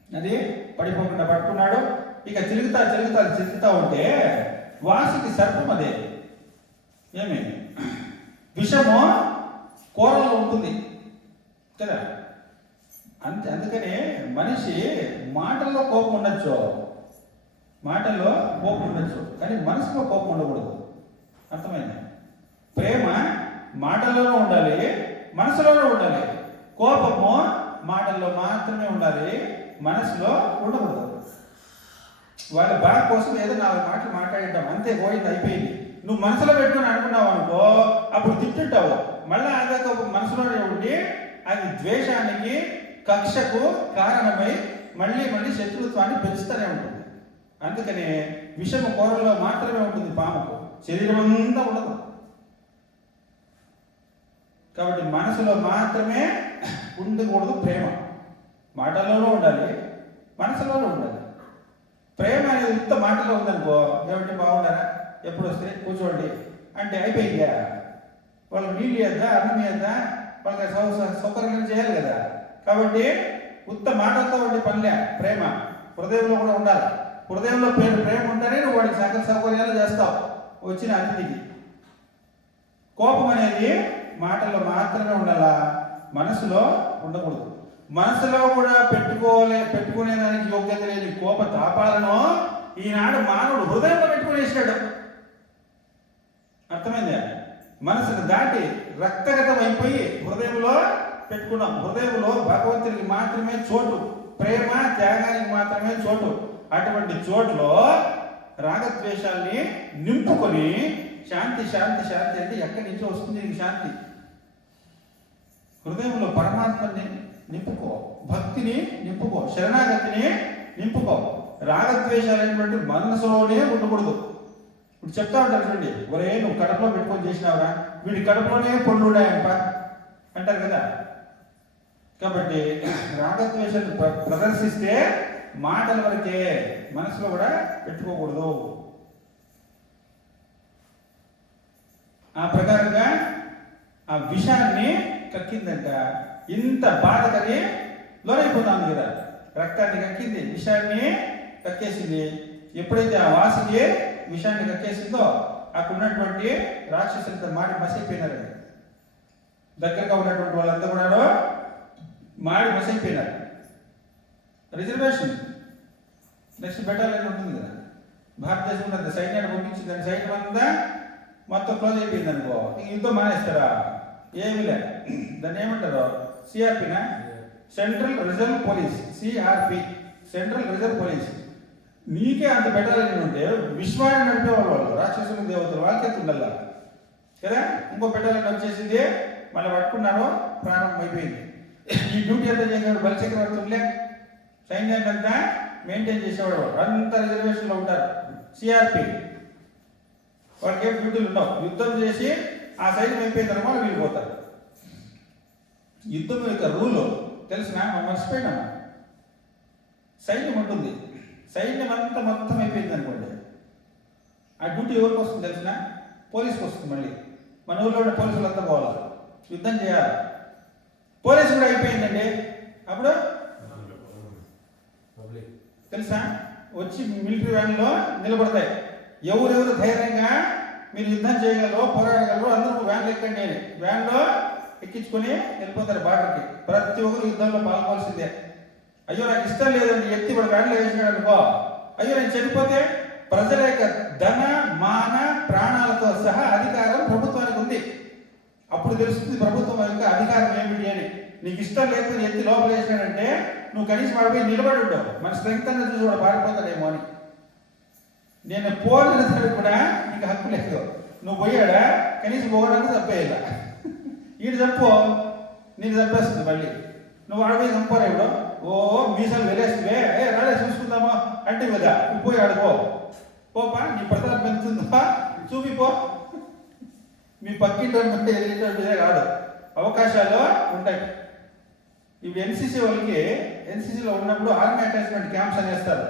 అది పడిపోకుండా పట్టుకున్నాడు. ఇక చిలుకుతా ఉంటే వాసుకి సర్పం అదే ఏమి విషము కూరలో ఉంటుంది కదా. అందుకనే మనిషి మాటల్లో కోపం ఉండొచ్చు, కానీ మనసులో కోపం ఉండకూడదు. అర్థమైంది? ప్రేమ మాటల్లోనూ ఉండాలి, మనసులోనూ ఉండాలి. కోపము మాటల్లో మాత్రమే ఉండాలి, మనసులో ఉండకూడదు. వాళ్ళ బాగా కోసం ఏదో 4 మాటలు మాట్లాడటం అంతే, పోయింది, అయిపోయింది. నువ్వు మనసులో పెట్టుకుని అనుకున్నావు అనుకో, అప్పుడు తిట్టుంటావు. మళ్ళీ అదొక మనసులోనే ఉండి అది ద్వేషానికి, కక్షకు కారణమై మళ్ళీ శత్రుత్వాన్ని పెంచుతూనే ఉంటుంది. అందుకనే విషము కూరలో మాత్రమే ఉంటుంది, పాముకు శరీరం అంతా ఉండదు. కాబట్టి మనసులో మాత్రమే ఉండకూడదు ప్రేమ. మాటల్లోనూ ఉండాలి, మనసులోనూ ఉండాలి. ప్రేమ అనేది ఇంత మాటలో ఉందనుకో, ఏమిటి బాగుండారా, ఎప్పుడు వస్తే కూర్చోండి అంటే అయిపోయిందా? వాళ్ళకి నీళ్ళు ఇద్దా, అన్నం ఇద్దా, వాళ్ళకి సౌకర్యం చేయాలి కదా. కాబట్టి ఉత్త మాటలతో ఉండే పనిలే ప్రేమ. హృదయంలో కూడా ఉండాలి. హృదయంలో ప్రేమ ఉంటేనే నువ్వు వాడికి సకల సౌకర్యాలు చేస్తావు వచ్చిన అతిథికి. కోపం అనేది మాటల్లో మాత్రమే ఉండాలా, మనసులో ఉండకూడదు. మనసులో కూడా పెట్టుకునేదానికి యోగ్యత లేని కోప తాపాలను ఈనాడు మానవుడు హృదయంలో పెట్టుకునేసాడు. అర్థమైందా? మనసును దాటి రక్తగతం అయిపోయి హృదయంలో పెట్టుకున్నాం. హృదయంలో భగవంతుడికి మాత్రమే చోటు, ప్రేమ త్యాగానికి మాత్రమే చోటు. అటువంటి చోట్లో రాగద్వేషాల్ని నింపుకొని శాంతి అంటే ఎక్కడి నుంచో వస్తుంది నీకు శాంతి? హృదయంలో పరమాత్మని నింపుకో, భక్తిని నింపుకో, శరణాగతిని నింపుకో. రాగద్వేషాలు అనేటువంటి మనసులోనే ఉండకూడదు. ఇప్పుడు చెప్తా ఉంటారు చూడండి, ఒరే నువ్వు కడపలో పెట్టుకొని చేసినావురా, వీడి కడపలోనే పళ్ళు ఉన్నాయంట అంటారు కదా. కాబట్టి రాగద్వేషాలు ప్రదర్శిస్తే మాటల వరకే, మనసులో కూడా పెట్టుకోకూడదు. ఆ ప్రకారంగా ఆ విషాన్ని కక్కిందంట. ఇంత బాధకని లోనైపోతాను కదా, రక్తాన్ని కక్కింది, విషాన్ని కక్కేసింది. ఎప్పుడైతే ఆ వాసికి విషాన్ని కక్కేసిందో అక్కడ ఉన్నటువంటి రాక్షసులతో మాడి మసైపోయినారు. దగ్గరగా ఉన్నటువంటి వాళ్ళంతా కూడా మాడి మసైపోయినారు. రిజర్వేషన్ నెక్స్ట్ బెటాలియన్ ఉంటుంది కదా, భారతదేశం ఉన్నది, సైన్యాన్ని పంపించి దాని సైన్యం అంతా మొత్తం క్లోజ్ అయిపోయింది అనుకో, ఇంక యుద్ధం మానేస్తారా? ఏమీ లేదు. దాన్ని ఏమంటారు? సిఆర్పినా central reserve police, CRP, central reserve police. నీకే అంత బెటాలియన్ ఉంటే విశ్వాన్ని నడిపేవాళ్ళు వాళ్ళు, రాక్షసులు దేవతలు, వాళ్ళకే ఉండాల కదా. ఇంకో బెటాలియన్ వచ్చేసింది, మళ్ళీ పట్టుకున్నారు, ప్రారంభం అయిపోయింది. ఈ డ్యూటీ అంతా చేసేవాడు బలిచక్రవర్తులే, సైన్యాన్ని అంతా మెయింటైన్ చేసేవాడు. అంత రిజర్వేషన్లో ఉంటారు. సిఆర్పి వాళ్ళకి ఏం డ్యూటీలు ఉండవు. యుద్ధం చేసి ఆ సైన్యం అయిపోయిన తర్వాత వీళ్ళు పోతారు. యుద్ధం యొక్క రూల్ తెలిసిన మర్చిపోయినా, సైన్యం ఉంటుంది, సైన్యం అంతా మొత్తం అయిపోయింది అనుకోండి, ఆ డ్యూటీ ఎవరికి వస్తుంది తెలిసిన? పోలీసుకి వస్తుంది. మళ్ళీ మన ఊళ్ళో ఉండే పోలీసులంతా పోవాలి, యుద్ధం చేయాలి. పోలీసు కూడా అయిపోయిందండి, అప్పుడు తెలుసా వచ్చి మిలిటరీ వ్యాన్లో నిలబడతాయి. ఎవరెవరు ధైర్యంగా మీరు యుద్ధం చేయగలరో, పోరాడగలరో అందరూ వ్యాన్లు ఎక్కండి అని వ్యాన్లో ఎక్కించుకొని వెళ్ళిపోతారు బార్డర్కి. ప్రతి ఒక్కరు యుద్ధంలో పాల్గొల్సిందే. అయ్యో నాకు ఇష్టం లేదండి, ఎత్తి ఇప్పుడు వ్యాన్లో వేసినాడు అనుకో, అయ్యో నేను చనిపోతే ప్రజల యొక్క ధన మాన ప్రాణాలతో సహా అధికారం ప్రభుత్వానికి ఉంది. అప్పుడు తెలుస్తుంది ప్రభుత్వం యొక్క అధికారం ఏమిటి అని. నీకు ఇష్టం లేకపోతే ఎత్తి లోపల వేసినాడంటే నువ్వు కనీసం పడిపోయి నిలబడి ఉండవు, మన స్ట్రెంగ్త్ అన్నది చూసి కూడా పారిపోతాడేమో అని. నేను పోరాడడానికి కూడా నీకు హక్కు లేదు. నువ్వు పోయాడా కనీసం పోవడానికి తప్పేయాల, ఈడు చంపు నేను చంపేస్తుంది. మళ్ళీ నువ్వు ఆడపోయి చంపారా ఇప్పుడు, ఓ మీసాలు వెళ్ళేస్తే రాలే చూసుకుందామా అంటే కదా, నువ్వు పోయి ఆడుకో, పోపా నీ ప్రతాపం పెంచుతుందా చూపిపో. మీ పక్కింటి ఎదిగేటట్టుదే కాదు, అవకాశాలు ఉంటాయి. ఇప్పుడు ఎన్సీసీ వాళ్ళకి, ఎన్సీసీలో ఉన్నప్పుడు ఆర్మీ అటాచ్మెంట్ క్యాంప్స్ అనేస్తారు.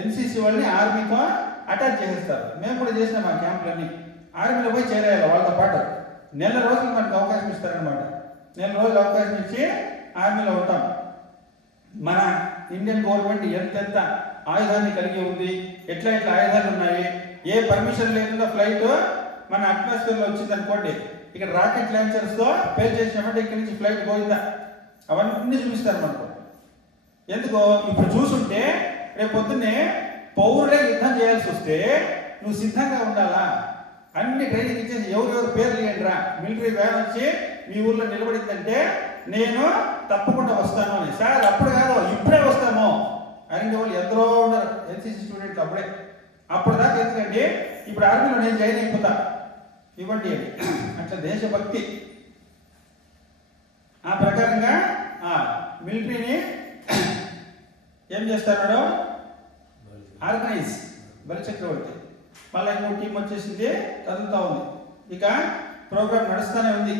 ఎన్సీసీ వాళ్ళని ఆర్మీతో అటాచ్ చేసేస్తారు. మేము కూడా చేసినాం ఆ క్యాంపులన్నీ. ఆర్మీలో పోయి చేరేయాలి వాళ్ళతో పాటు. నెల రోజులు మనకు అవకాశం ఇస్తారనమాట. నెల రోజులు అవకాశం ఇచ్చి ఆర్మీలో ఉంటాం. మన ఇండియన్ గవర్నమెంట్ ఎంతెంత ఆయుధాన్ని కలిగి ఉంది, ఎట్లా ఎట్లా ఆయుధాలు ఉన్నాయి, ఏ పర్మిషన్ లేకుండా ఫ్లైట్ మన అట్మాస్ఫియర్లో వచ్చింది అనుకోండి, ఇక్కడ రాకెట్ లాంచర్స్తో పేల్ చేసినామంటే ఇక్కడి నుంచి ఫ్లైట్ పోయిందా అవన్నీ చూపిస్తారు మనకు. ఎందుకో ఇప్పుడు చూసుంటే రేపు పొద్దున్నే పౌరులే యుద్ధం చేయాల్సి వస్తే నువ్వు సిద్ధంగా ఉండాలా. అన్ని ట్రైనింగ్ ఇచ్చేసి ఎవరెవరు పేర్లు ఇవ్వండిరా, మిలిటరీ వ్యాన్ వచ్చి మీ ఊర్లో నిలబడిందంటే నేను తప్పకుండా వస్తాను అని. సార్ అప్పుడు కాదు ఇప్పుడే వస్తాము అని వాళ్ళు ఎందరో ఉన్నారు ఎన్సీసీ స్టూడెంట్లు. అప్పుడు దాకా ఎందుకండి, ఇప్పుడు ఆర్మీలో నేను జాయిన్ అయిపోతా ఇవ్వండి అని. అట్లా దేశభక్తి. ఆ ప్రకారంగా మిలిటరీని ఏం చేస్తాడు, ఆర్గనైజ్. బలిచక్రవర్తి మళ్ళీ ఇంకో టీం వచ్చేసింది, కదులుతూ ఉంది. ఇక ప్రోగ్రామ్ నడుస్తూనే ఉంది,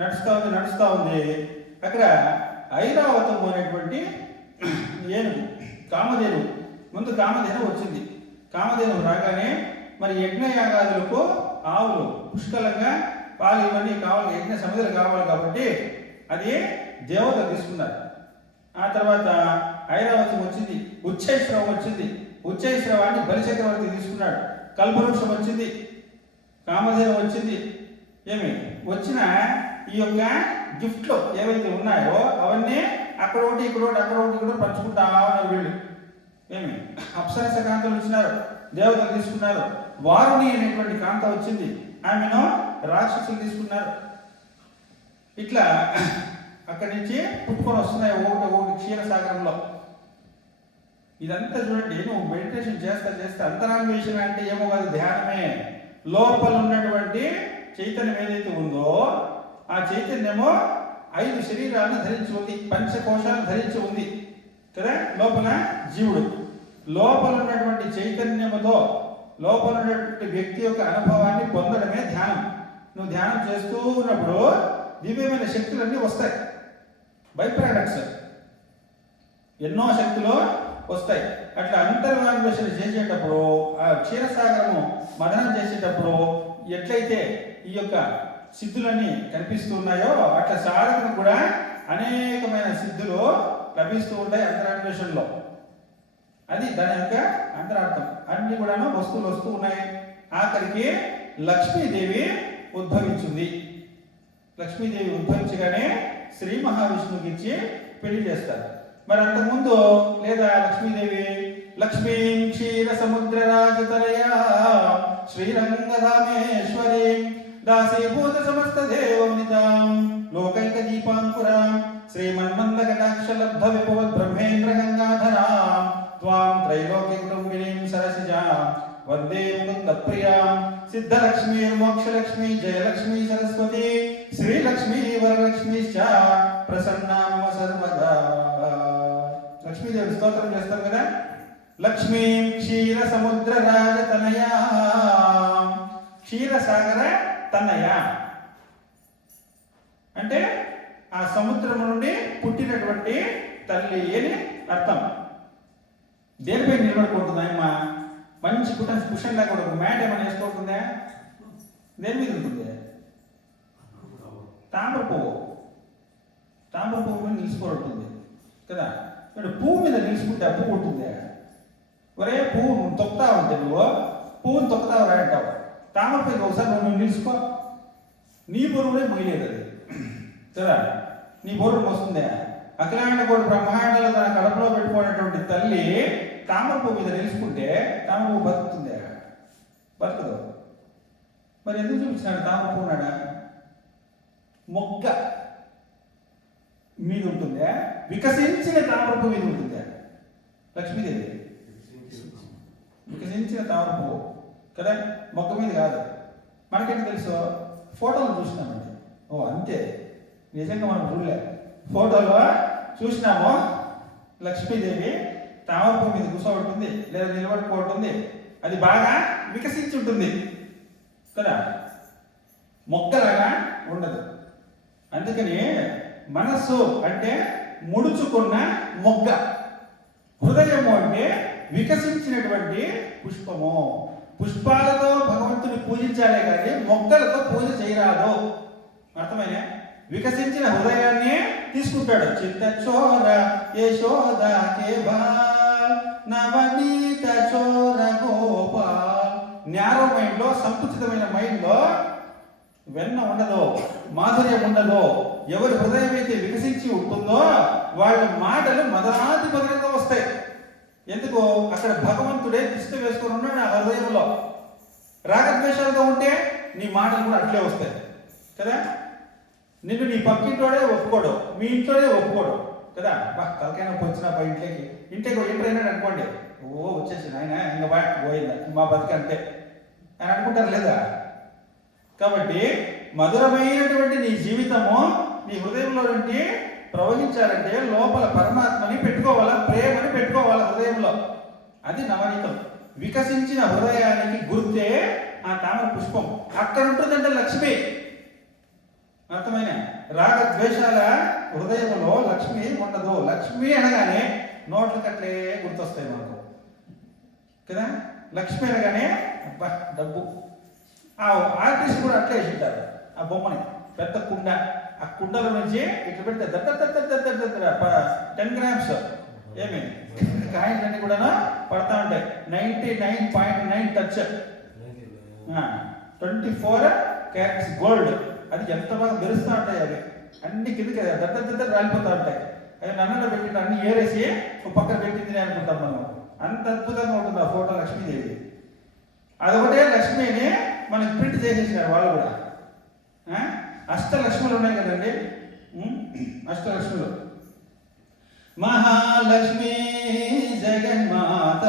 నడుస్తూ ఉంది. అక్కడ ఐరావతం అనేటువంటి ఏనుగు, కామధేను, ముందు కామధేను వచ్చింది. కామధేను రాగానే మరి యజ్ఞయాగాదులకు ఆవులు పుష్కలంగా పాలు ఇవన్నీ కావాలి, యజ్ఞ సమిధులు కావాలి కాబట్టి అది దేవత తీసుకున్నారు. ఆ తర్వాత ఐరావతం వచ్చింది, ఉచ్చైశ్రవం వచ్చింది. ఉచ్చైశ్రవాన్ని బలిచక్రవర్తి తీసుకున్నాడు. కల్పవృక్షం వచ్చింది, కామధేను వచ్చింది. ఏమి వచ్చిన ఈ యొక్క గిఫ్ట్లు ఏవైతే ఉన్నాయో అవన్నీ అక్కడ ఒకటి ఇక్కడ ఒకటి అక్కడ ఒకటి ఇక్కడ పంచుకుంటా ఉన్నారు వీళ్ళు. ఏమి అప్సరస కాంతలు వచ్చినారు, దేవతలు తీసుకున్నారు. వారుని అనేటువంటి కాంత వచ్చింది, ఆమెను రాక్షసులు తీసుకున్నారు. ఇట్లా అక్కడి నుంచి పుట్టుకొని వస్తున్నాయి ఒకటి క్షీరసాగరంలో. ఇదంతా చూడండి, నువ్వు మెడిటేషన్ చేస్తే అంతరాన్వేషణ అంటే ఏమో కాదు, ధ్యానమే. లోపల ఉన్నటువంటి చైతన్యం ఏదైతే ఉందో ఆ చైతన్యము 5 శరీరాలను ధరించి ఉంది, పంచకోశాలను ధరించి ఉంది కదా. లోపల జీవుడు, లోపల ఉన్నటువంటి చైతన్యముతో లోపల ఉన్నటువంటి వ్యక్తి యొక్క అనుభవాన్ని పొందడమే ధ్యానం. నువ్వు ధ్యానం చేస్తూ ఉన్నప్పుడు దివ్యమైన శక్తులన్నీ వస్తాయి, బై ప్రోడక్ట్స్ ఎన్నో శక్తులు వస్తాయి. అట్లా అంతర్వాన్వేషణ చేసేటప్పుడు, ఆ క్షీరసాగరము మదనం చేసేటప్పుడు ఎట్లయితే ఈ యొక్క సిద్ధులన్నీ కనిపిస్తూ ఉన్నాయో అట్లా సాధనకు కూడా అనేకమైన సిద్ధులు లభిస్తూ ఉంటాయి అంతరాన్వేషణలో. అది దాని యొక్క అంతరార్థం. అన్ని కూడాను వస్తువులు వస్తూ ఉన్నాయి. ఆఖరికి లక్ష్మీదేవి ఉద్భవించింది. లక్ష్మీదేవి ఉద్భవించగానే శ్రీ మహావిష్ణువుకి ఇచ్చి పెళ్లి చేస్తారు. మరి అంతకుముందు లేదా లక్ష్మీదేవి లక్ష్మీం క్షీర సముద్ర రాజతనయా శ్రీరంగధామేశ్వరీం దాసీభూత సమస్త దేవమితాం లోకైక దీపాంకురాం శ్రీమన్మందకటాక్షలబ్ధ విభవద్ బ్రహ్మేంద్ర గంగాధరాం త్వాం త్రైలోక్య కుటుంబినీం సరసిజాం వందే ముకుంద ప్రియాం సిద్ధలక్ష్మీ మోక్షలక్ష్మీ జయలక్ష్మీ సరస్వతి శ్రీలక్ష్మీ వరలక్ష్మీశ్చ ప్రసన్నా మమ సర్వదా. లక్ష్మీదేవి స్తోత్రం చేస్తాం కదా. లక్ష్మీం క్షీర సముద్ర రాజతనయా, క్షీరసాగర తనయ అంటే ఆ సముద్రం నుండి పుట్టినటువంటి తల్లి అని అర్థం. దేనిపై నిలబడుకుంటుందా అమ్మా? మంచి కుషన్ లాగా ఒక మ్యాట్ ఏమైనా వేసుకోకుందా? దేని మీద ఉంటుంది? తామర పువ్వు. తామర పువ్వు మీద నిలిచిపోతుంది కదా. ఇప్పుడు పువ్వు మీద నిలిచిపోతే ఆ పువ్వు ఉంటుందా? ఒరే పువ్వు తొక్కుతా ఉంటే నువ్వు పువ్వుని తొక్కుతావు రా అంటావు. తామర పువ్వు ఒకసారి నువ్వు నిలుచుకో, నీ బరువునే మొయ్యలేదు అది కదా. నీ బరువు వస్తుందే. అఖిలాండ కోటి బ్రహ్మాండాలు తన కడుపులో పెట్టుకున్నటువంటి తల్లి తామర పువ్వు మీద నిలుచుకుంటే తామర పువ్వు బతుకుతుందే? బతుకదు. మరి ఎందుకు చూపించినాడు తామర పువ్వు? నాడా మొగ్గ మీద ఉంటుందే, వికసించిన తామర పువ్వు మీద ఉంటుందే లక్ష్మీదేవి. వికసించిన తామర పువ్వు కదా, మొగ్గ మీద కాదు. మనకేంటి తెలుసు? ఫోటోలు చూసినామండి. ఓ అంతే, నిజంగా మనం చూడలే. ఫోటోలో చూసినాము లక్ష్మీదేవి తామర పువ్వు మీద కూర్చోబడుతుంది లేదా నిలబడుకోబడుతుంది. అది బాగా వికసించి ఉంటుంది కదా, మొక్కలాగా ఉండదు. అందుకని మనస్సు అంటే ముడుచుకున్న మొగ్గ, హృదయము అంటే వికసించినటువంటి పుష్పము. పుష్పాలతో భగవంతుని పూజించాలే కానీ మొగ్గలతో పూజ చేయరాదు. అర్థమైనా? వికసించిన హృదయాన్ని తీసుకుంటాడు. చిత్తచోర యశోద కేబాల్ నవనీత చోర గోపాల్. న్యారో మైండ్ లో, సంకుచితమైన మైండ్ లో వెన్న ఉండదు, మాధుర్యం ఉండదు. ఎవరి హృదయం అయితే వికసించి ఉంటుందో వాళ్ళ మాటలు మదనాది మధురంగా వస్తాయి. ఎందుకు? అక్కడ భగవంతుడే దిష్ట వేసుకొని ఉన్నాడు ఆ హృదయంలో. రాగద్వేషాలతో ఉంటే నీ మాటలు కూడా అట్లే వస్తాయి కదా. నిన్ను నీ పక్కింటోడే ఒప్పుకోడు, మీ ఇంట్లోనే ఒప్పుకోడు కదా. బా తలకైనా వచ్చినా బా ఇంట్లోకి ఎంటర్ అయినాడు అనుకోండి, ఓ వచ్చేసి ఆయన ఇంకా బా పోయిందా మా బతికి అంతే అని అనుకుంటారు లేదా? కాబట్టి మధురమైనటువంటి నీ జీవితము నీ హృదయంలో నుండి ప్రవహించాలంటే లోపల పరమాత్మని పెట్టుకోవాలా, ప్రేమని పెట్టుకోవాలా హృదయంలో. అది నవనీతం. వికసించిన హృదయానికి గుర్తే ఆ తామర పుష్పం. అక్కడ ఉంటుందంటే లక్ష్మి. అర్థమైన? రాగద్వేషాల హృదయంలో లక్ష్మి ఉండదు. లక్ష్మి అనగానే నోట్లకట్లే గుర్తొస్తాయి మనకు కదా. లక్ష్మి అనగానే అబ్బా డబ్బు. ఆ ఆర్టిస్ట్ కూడా అట్లే వేసింటారు ఆ బొమ్మని. పెద్ద కుండ, ఆ కుండల నుంచి ఇట్లా పెడితే 10 grams ఏమి కాయిన్స్ అన్ని కూడా పడతా ఉంటాయి. 99.9 టచ్, 24 carats గోల్డ్. అది ఎంత బాగా మెరుస్తూ ఉంటాయి. అవి అన్ని కిందకి దద్దరు రాలిపోతూ ఉంటాయి. అవి నన్నలో పెట్టిన అన్ని ఏరేసి ఒక పక్కన పెట్టింది అనుకుంటాం మనం. అంత అద్భుతంగా ఉంటుంది ఆ ఫోటో లక్ష్మీదేవి. అదొకటే లక్ష్మిని మనకి ప్రింట్ చేసేసినారు వాళ్ళు కూడా. అష్టలక్ష్ములు ఉన్నాయి కదండి, అష్టలక్ష్ములు. మహాలక్ష్మి జగన్మాత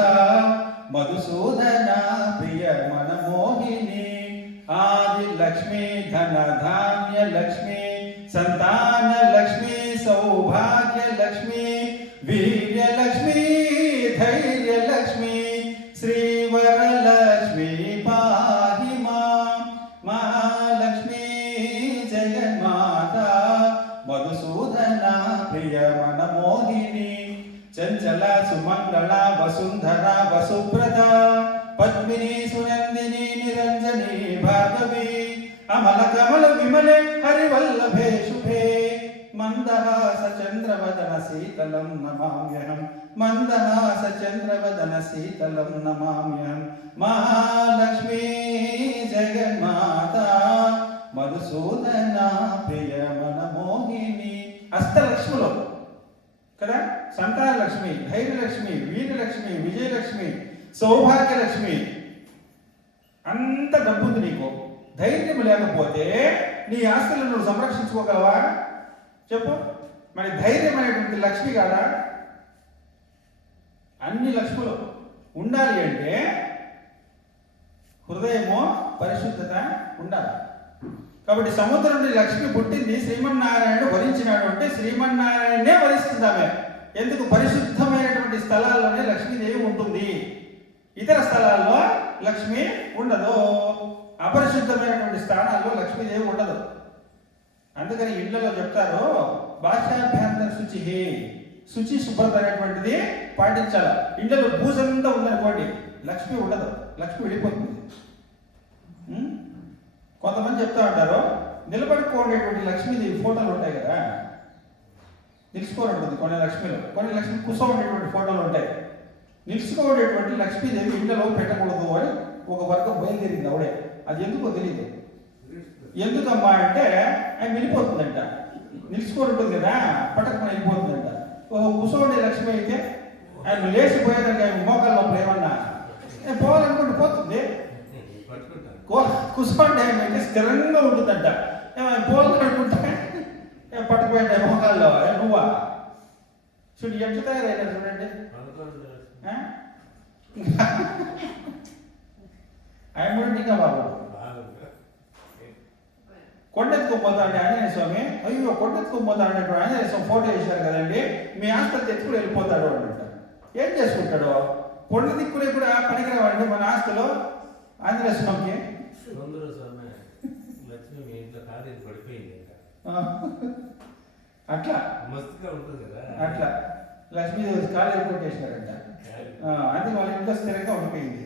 మధుసూదన ప్రియ మనమోహిని ఆది లక్ష్మి ధన ధాన్య లక్ష్మి సంతాన లక్ష్మి సౌభాగ్య లక్ష్మి వీర్య లక్ష్మి ధైర్య లక్ష్మి శ్రీవరలక్ష్మి పాహి మాం. మహాలక్ష్మి జగన్మాత మధుసూదన ప్రియ మనమోహిని చంచల సుమంగళ వసుంధర వసుప్రద పద్మిని సునందిని నిరంజని భార్గవి అమల కమల విమలే హరివల్లభే శుభే మందహాస చంద్రవదన శీతలం నమామ్యహం. మందహాస చంద్రవదన శీతలం నమామ్యహం. మహాలక్ష్మి జగన్మాత మధుసూదన ప్రియ మనమోహిని. అష్టలక్ష్ములు కదా. సంతాన లక్ష్మి, ధైర్యలక్ష్మి, వీరలక్ష్మి, విజయలక్ష్మి, సౌభాగ్యలక్ష్మి. అంత డబ్బుంది నీకు, ధైర్యం లేకపోతే నీ ఆస్తులను నువ్వు సంరక్షించుకోగలవా చెప్పు? మరి ధైర్యం అనేటువంటి లక్ష్మి కాదా? అన్ని లక్ష్ములు ఉండాలి అంటే హృదయము పరిశుద్ధత ఉండాలి. కాబట్టి సముద్రం నుండి లక్ష్మి పుట్టింది, శ్రీమన్నారాయణుడు వరించినాడు అంటే శ్రీమన్నారాయణనే వరిస్తుందామె. ఎందుకు? పరిశుద్ధమైనటువంటి స్థలాల్లోనే లక్ష్మీదేవి ఉంటుంది, ఇతర స్థలాల్లో లక్ష్మి ఉండదు. అపరిశుద్ధమైనటువంటి స్థానాల్లో లక్ష్మీదేవి ఉండదు. అందుకని ఇళ్లలో చెప్తారు భాషాభ్యంతర శుచి, శుచి శుభ్రత అనేటువంటిది పాటించాలి. ఇళ్లలో భూజంతా ఉందనుకోండి లక్ష్మి ఉండదు, లక్ష్మి వెళ్ళిపోతుంది. కొంతమంది చెప్తా ఉంటారు నిలబడుకోనేటువంటి లక్ష్మీదేవి ఫోటోలు ఉంటాయి కదా, నిలుచుకొని ఉంటుంది కొన్ని లక్ష్మిలు, కొన్ని లక్ష్మి కూర్చోబడేటువంటి ఫోటోలు ఉంటాయి. నిలుచుకోబడేటువంటి లక్ష్మీదేవి ఇళ్లలో పెట్టకూడదు అని ఒక వర్గం బయలుదేరింది ఆవిడే. అది ఎందుకో తెలియదు. ఎందుకమ్మా అంటే ఆయన వెళ్ళిపోతుందంట, నిలుచుకొని ఉంటుంది కదా పట్టకుండా వెళ్ళిపోతుందంట. ఒక కూర్చోబడే లక్ష్మి అయితే ఆయన లేచిపోయేదానికి ఆయన మోకాల్లో ఏమన్నా పోవాలనుకుంటే పోతుంది. కూర్చోండి ఏమైతే స్థిరంగా ఉంటుందంట. పోవాలనుకుంటే పట్టుకుపోయింది మోకాల్లో. నువ్వా చూడు ఎంత తయారైనా చూడండి. ఆయన కూడా ఇంకా బాబు కొండెత్తుకోపోతా అంటే ఆంజనేయ స్వామి, అయ్యో కొండెత్తుకోపోతా అన్నట్టు ఆంజనేయ స్వామి ఫోటో వేశారు కదండి, మీ ఆస్తులు ఎత్తుకుని వెళ్ళిపోతాడు అంట. ఏం చేసుకుంటాడు? కొండ దిక్కునే కూడా పనికిరావండి మన ఆస్తులు ఆంజనేయ స్వామికి. అట్లా అట్లా లక్ష్మీదేవి కాలు కొట్టేసినారంట. అది వాళ్ళ ఇంట్లో స్థిరంగా ఉండిపోయింది.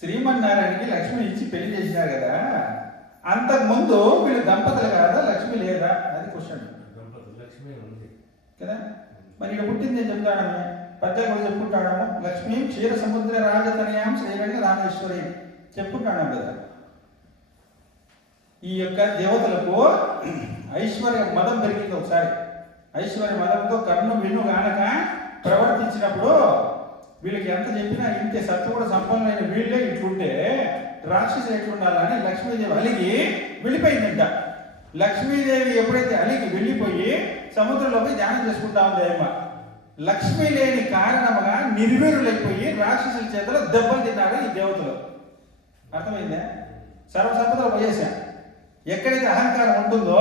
శ్రీమన్నారాయణకి లక్ష్మి ఇచ్చి పెళ్లి చేసినారు కదా, అంతకుముందు వీళ్ళు దంపతులు కాదా, లక్ష్మి లేదా? అది క్వశ్చన్ కదా. మరి ఇక్కడ పుట్టింది ఏం చెప్తాడమే, పద్యాలు చెప్పుకుంటాడము. లక్ష్మీ క్షీర సముద్ర రాజతనయాం శ్రీరంగ రామేశ్వరి చెప్పుకుంటాడు కదా. ఈ యొక్క దేవతలకు ఐశ్వర్య మదం పెరిగింది. ఒకసారి ఐశ్వర్య మదంతో కన్ను విను గానక ప్రవర్తించినప్పుడు వీళ్ళకి ఎంత చెప్పినా ఇంతే సత్తుగుణ సంపన్నులైన వీళ్ళే ఇట్లుంటే రాక్షసులు ఎట్లుండాలని లక్ష్మీదేవి అలిగి వెళ్ళిపోయిందంట. లక్ష్మీదేవి ఎప్పుడైతే అలిగి వెళ్ళిపోయి సముద్రంలో పోయి ధ్యానం చేసుకుంటా ఉంది అమ్మ, లక్ష్మీ లేని కారణముగా నిర్వీరులైపోయి రాక్షసుల చేతిలో దెబ్బలు తిన్నారు ఈ దేవతలు. అర్థమైందా? సర్వసంపదలు పోయేశా. ఎక్కడైతే అహంకారం ఉంటుందో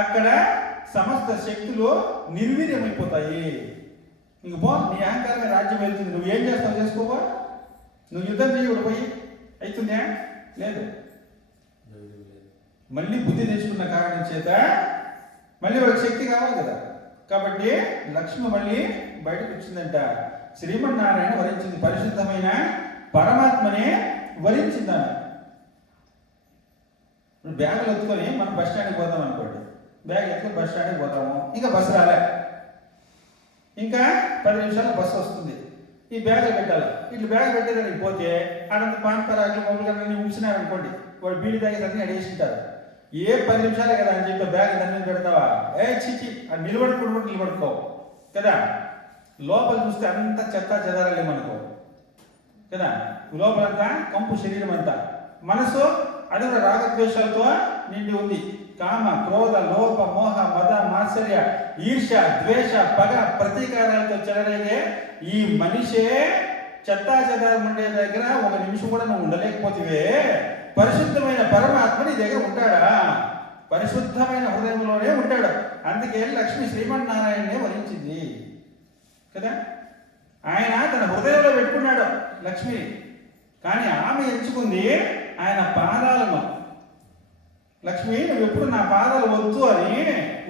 అక్కడ సమస్త శక్తులు నిర్వీర్యమైపోతాయి. ఇంక పో, నీ అహంకారమే రాజ్యం వెళ్తుంది. నువ్వు ఏం చేస్తావు చేసుకోవా, నువ్వు యుద్ధం చేయకూడదు పోయి అవుతుందా? లేదు. మళ్ళీ బుద్ధి తెచ్చుకున్న కారణం చేత మళ్ళీ ఒక శక్తి కావాలి కదా. కాబట్టి లక్ష్మి మళ్ళీ బయటకు వచ్చిందంట. శ్రీమన్నారాయణ వరించింది, పరిశుద్ధమైన పరమాత్మనే వరించిందాను. బ్యాగులు ఎత్తుకొని మనం బస్ స్టాండ్కి పోతాం అనుకోండి, బ్యాగ్ ఎత్తుకొని బస్ స్టాండ్కి పోతాము, ఇంకా బస్సు రాలే, ఇంకా 10 నిమిషాల బస్సు వస్తుంది, ఈ బ్యాగ్ పెట్టాలి. ఇట్లా బ్యాగ్ పెట్టేదానికి పోతే అక్కడ పాన్ పరాకులు మొదలుగా ఉంచినారనుకోండి, వాడు బీడి తాగేసి అన్నీ అడిగేసింటారు. ఏ 10 నిమిషాలే కదా అని చెప్పి బ్యాగ్ దాని మీద పెడతావా? చిచి అది నిలబడుకో కదా. లోపల చూస్తే అంత చెత్త చెదారలేమనుకో కదా. లోపలంతా కంపు శరీరం అంతా, మనసు అది కూడా రాగద్వేషాలతో నిండి ఉంది. కామ, క్రోధ, లోప, మోహ, మద, మాత్సర్య, ఈర్ష, ద్వేష, పగ, ప్రతీకారాలతో చెలరేగే ఈ మనిషే చెత్తా చెదారం ఉండే దగ్గర ఒక నిమిషం కూడా నువ్వు ఉండలేకపోతే పరిశుద్ధమైన పరమాత్మ నీ దగ్గర ఉంటాడా? పరిశుద్ధమైన హృదయంలోనే ఉంటాడు. అందుకే లక్ష్మి శ్రీమన్నారాయణనే వరించింది కదా. ఆయన తన హృదయంలో పెట్టుకున్నాడు లక్ష్మిని, కానీ ఆమె ఎంచుకుంది ఆయన పాదాలను. లక్ష్మి నువ్వు ఎప్పుడు నా పాదాలు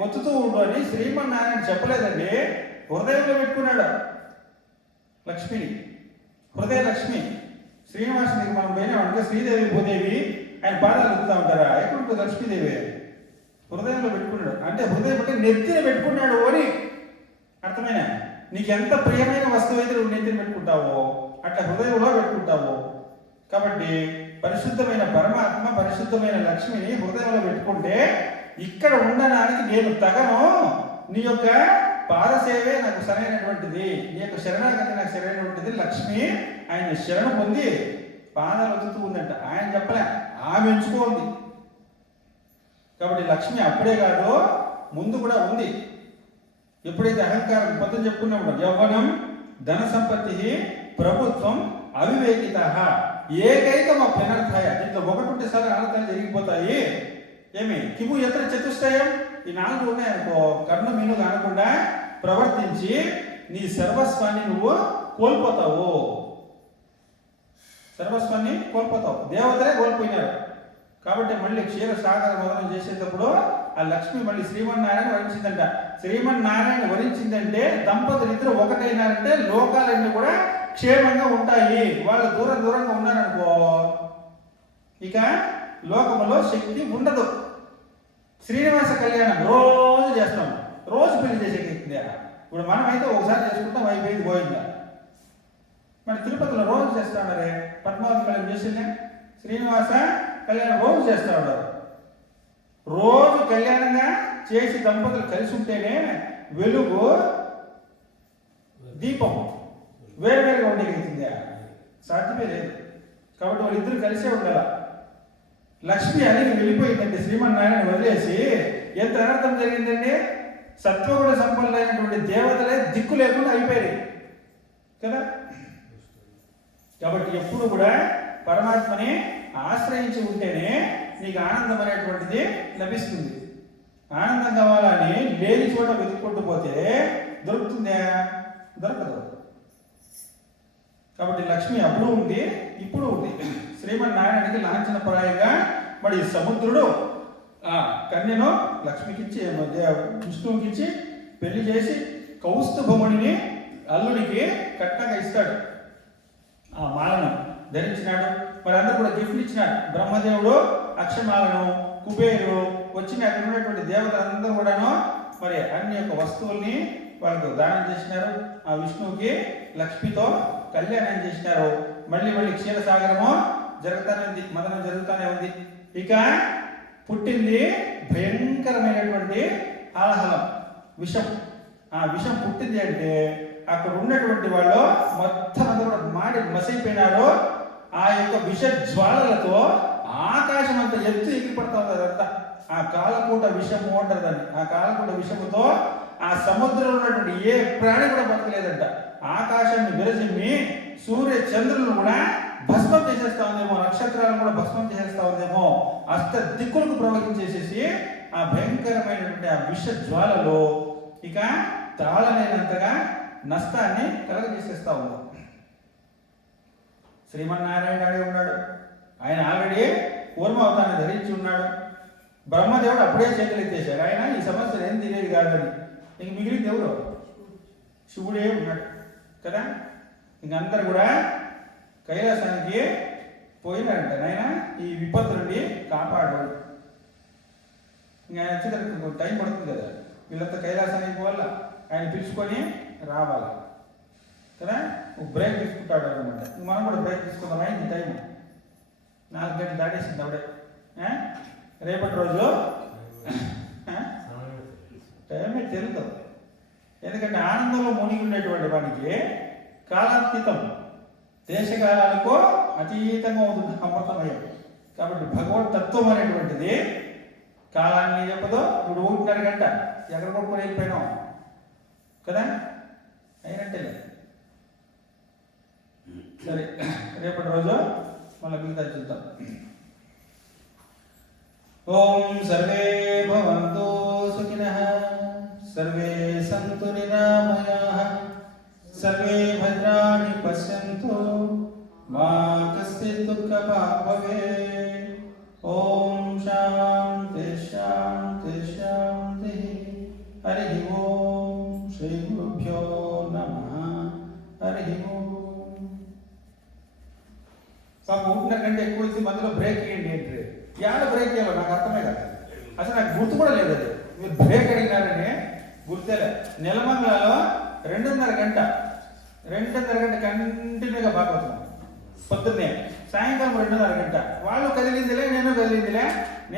ఒత్తుతూ ఉండు అని శ్రీమన్నారాయణ చెప్పలేదండి, హృదయంలో పెట్టుకున్నాడు లక్ష్మిని. హృదయ లక్ష్మి శ్రీనివాసునికి మనం పోయినామంటే శ్రీదేవి భూదేవి ఆయన పాదాలు ఒత్తుతా ఉంటారా? ఎక్కడుంటుంది లక్ష్మీదేవి? హృదయంలో పెట్టుకున్నాడు. అంటే హృదయం అంటే నెత్తిన పెట్టుకున్నాడు అని అర్థమైన. నీకు ఎంత ప్రియమైన వస్తువు అయితే నువ్వు నెత్తిన పెట్టుకుంటావో అట్లా హృదయంలో పెట్టుకుంటావు. కాబట్టి పరిశుద్ధమైన పరమాత్మ, పరిశుద్ధమైన లక్ష్మిని హృదయంలో పెట్టుకుంటే ఇక్కడ ఉండడానికి నేను తగను, నీ యొక్క పాదసేవే నాకు సరైనటువంటిది, నీ యొక్క శరణాగతి నాకు సరైనటువంటిది. లక్ష్మి ఆయన శరణ పొంది పాదాలు వదులుతూ ఉందంట. ఆయన చెప్పలే, ఆమె ఎంచుకోండి. కాబట్టి లక్ష్మి అప్పుడే కాదు, ముందు కూడా ఉంది. ఎప్పుడైతే అహంకారం పొద్దున చెప్పుకున్నప్పుడు యవ్వనం, ధన సంపత్తి, ప్రభుత్వం, అవివేకిత ఏకైకమ ప్రణర్థాయ, దీంట్లో ఒకటి ఉంటే సార్ అనర్థాలు జరిగిపోతాయి. ఏమి కిము ఎత్ర చతుష్టయం, ఈ 4 ఉన్నాయనుకో, కర్ణ మీనుగా అనకుండా ప్రవర్తించి నీ సర్వస్వాన్ని నువ్వు కోల్పోతావు. సర్వస్వాన్ని కోల్పోతావు. దేవతలే కోల్పోయినారు. కాబట్టి మళ్ళీ క్షీరసాగర మదనం చేసేటప్పుడు ఆ లక్ష్మి మళ్ళీ శ్రీమన్నారాయణ వరించిందంట. శ్రీమన్నారాయణ వరించిందంటే దంపతులు ఇద్దరు ఒకటైనారంటే లోకాలన్నీ కూడా క్షేమంగా ఉంటాయి. వాళ్ళు దూరంగా ఉన్నారనుకో, ఇక లోకములో శక్తి ఉండదు. శ్రీనివాస కళ్యాణం రోజు చేస్తాం, రోజు పెళ్లి చేసేది. ఇప్పుడు మనమైతే ఒకసారి చేసుకుంటాం, అయిపోయింది, పోయిందా. మన తిరుపతిలో రోజు చేస్తా ఉన్నారే, పద్మావతి కళ్యాణం చేసిందే, శ్రీనివాస కళ్యాణం రోజు చేస్తా ఉన్నారు. రోజు కళ్యాణంగా చేసి దంపతులు కలిసి ఉంటేనే వెలుగు దీపం వేరువేరుగా ఉండగలుగుతుంది. సాధ్యమే లేదు. కాబట్టి వాళ్ళిద్దరు కలిసే ఉండాల. లక్ష్మి అనేది వెళ్ళిపోయిందండి, శ్రీమన్నారాయణ వదిలేసి. ఎంత అనర్థం జరిగిందండి, సత్వగుణ సంపన్నులైనటువంటి దేవతలే దిక్కు లేకుండా అయిపోయాయి కదా. కాబట్టి ఎప్పుడు కూడా పరమాత్మని ఆశ్రయించి ఉంటేనే నీకు ఆనందం అనేటువంటిది లభిస్తుంది. ఆనందం కావాలని లేని చోట వెతుక్కుంటూ పోతే దొరుకుతుందా? దొరకదు. కాబట్టి లక్ష్మి అప్పుడు ఉంది, ఇప్పుడు ఉంది. శ్రీమన్నారాయణకి లాంఛన పరాయిగా మరి సముద్రుడు ఆ కన్యను లక్ష్మికిచ్చి విష్ణువుకిచ్చి పెళ్లి చేసి కౌస్తుభముడిని అల్లుడికి కట్టగా ఇస్తాడు. ఆ మాలను ధరించినాడు. మరి అందరూ కూడా గిఫ్ట్లు ఇచ్చినాడు. బ్రహ్మదేవుడు అక్షమాలను, కుబేరుడు వచ్చిన అక్కడ ఉన్నటువంటి దేవతలందరూ కూడాను మరి అన్ని యొక్క వస్తువుల్ని వాళ్ళకు దానం చేసినారు. ఆ విష్ణువుకి లక్ష్మితో కళ్యాణం చేసినారు. మళ్ళీ క్షీరసాగరము జరుగుతానే ఉంది, మదనం జరుగుతూనే ఉంది. ఇక పుట్టింది భయంకరమైనటువంటి ఆలహలం, విషం. ఆ విషం పుట్టింది అంటే అక్కడ ఉన్నటువంటి వాళ్ళు మొత్తం అందరూ కూడా మాడి మసైపోయినారు. ఆ యొక్క విష జ్వాలలతో ఆకాశం అంతా ఎత్తు ఎగిరిపడతా ఉంది అదంతా. ఆ కాలకూట విషము అంటారు దాన్ని. ఆ కాలకూట విషముతో ఆ సముద్రంలో ఉన్నటువంటి ఏ ప్రాణి కూడా బతకలేదంట. ఆకాశాన్ని విరజిమ్మి సూర్య చంద్రులను కూడా భస్మం చేసేస్తా ఉందేమో, నక్షత్రాలను కూడా భస్మం చేసేస్తా ఉందేమో, అష్ట దిక్కులకు ప్రవహించేసేసి ఆ భయంకరమైనటువంటి ఆ విష జ్వాలలో ఇక తాళలేనంతగా నష్టాన్ని కలగజేసేస్తా ఉన్నాం. శ్రీమన్నారాయణ ఆడే ఉన్నాడు. ఆయన ఆల్రెడీ కూర్మ అవతారాన్ని ధరించి ఉన్నాడు. బ్రహ్మదేవుడు అప్పుడే చేతులు ఎత్తేశాడు. ఆయన ఈ సమస్యలు ఏం తెలియదు కాదని. ఇంక మిగిలింది ఎవరు? శివుడే ఉన్నాడు కదా. ఇంకందరూ కూడా కైలాసానికి పోయినారంట. నాయన ఈ విపత్తు నుండి కాపాడు. ఇంకా ఆయన వచ్చేసరికి టైం పడుతుంది కదా. వీళ్ళంతా కైలాసానికి పోవాలా, ఆయన పిలుచుకొని రావాలి కదా. బ్రేక్ తీసుకుంటాడు అనమాట. మనం కూడా బ్రేక్ తీసుకుందాం. అయింది టైం 4 గంటలు దాటేసింది అప్పుడే. రేపటి రోజు టైమే తెలుదు. ఎందుకంటే ఆనందంలో మునిగి ఉండేటువంటి వాడికి కాలాతీతం, దేశకాలాలకు అతీతంగా ఉంటుంది, అమృతమయం. కాబట్టి భగవత్ తత్వం అనేటువంటిది కాలాన్ని చెప్పదు. ఇప్పుడు 1:30 గంట ఎక్కడ కొట్టుకొని వెళ్ళిపోయినాం కదా, అయినట్టే. సరే, రేపటి రోజు మళ్ళీ మిగతా చూద్దాం. ఓం సర్వే భవంతు సుఖినః, సర్వే సంతు నిరామయాః, సర్వే భద్రాణి పశ్యంతు, మా కశ్చిత్ దుఃఖభాగ్ భవేత్. ఓం శాంతి శాంతి శాంతి. హరి ఓం. శ్రీ గురుభ్యో నమః. హరి ఓం. పాపం 1:30 గంట ఎక్కువ మధ్యలో బ్రేక్ ఇవ్వండి ఏంటి? యాడ బ్రేక్ ఇవ్వాలి నాకు అర్థమే కాదు. అసలు నాకు గుర్తు కూడా లేదు. అది మీరు బ్రేక్ అడిగినారని గుర్తేలే. నెలమంగళలో 2:30 గంట కంటిన్యూగా భాగవతం పొద్దున్నే, సాయంకాలం 2:30 గంట. వాళ్ళు కదిలిందిలే, నేను కదిలిందిలే.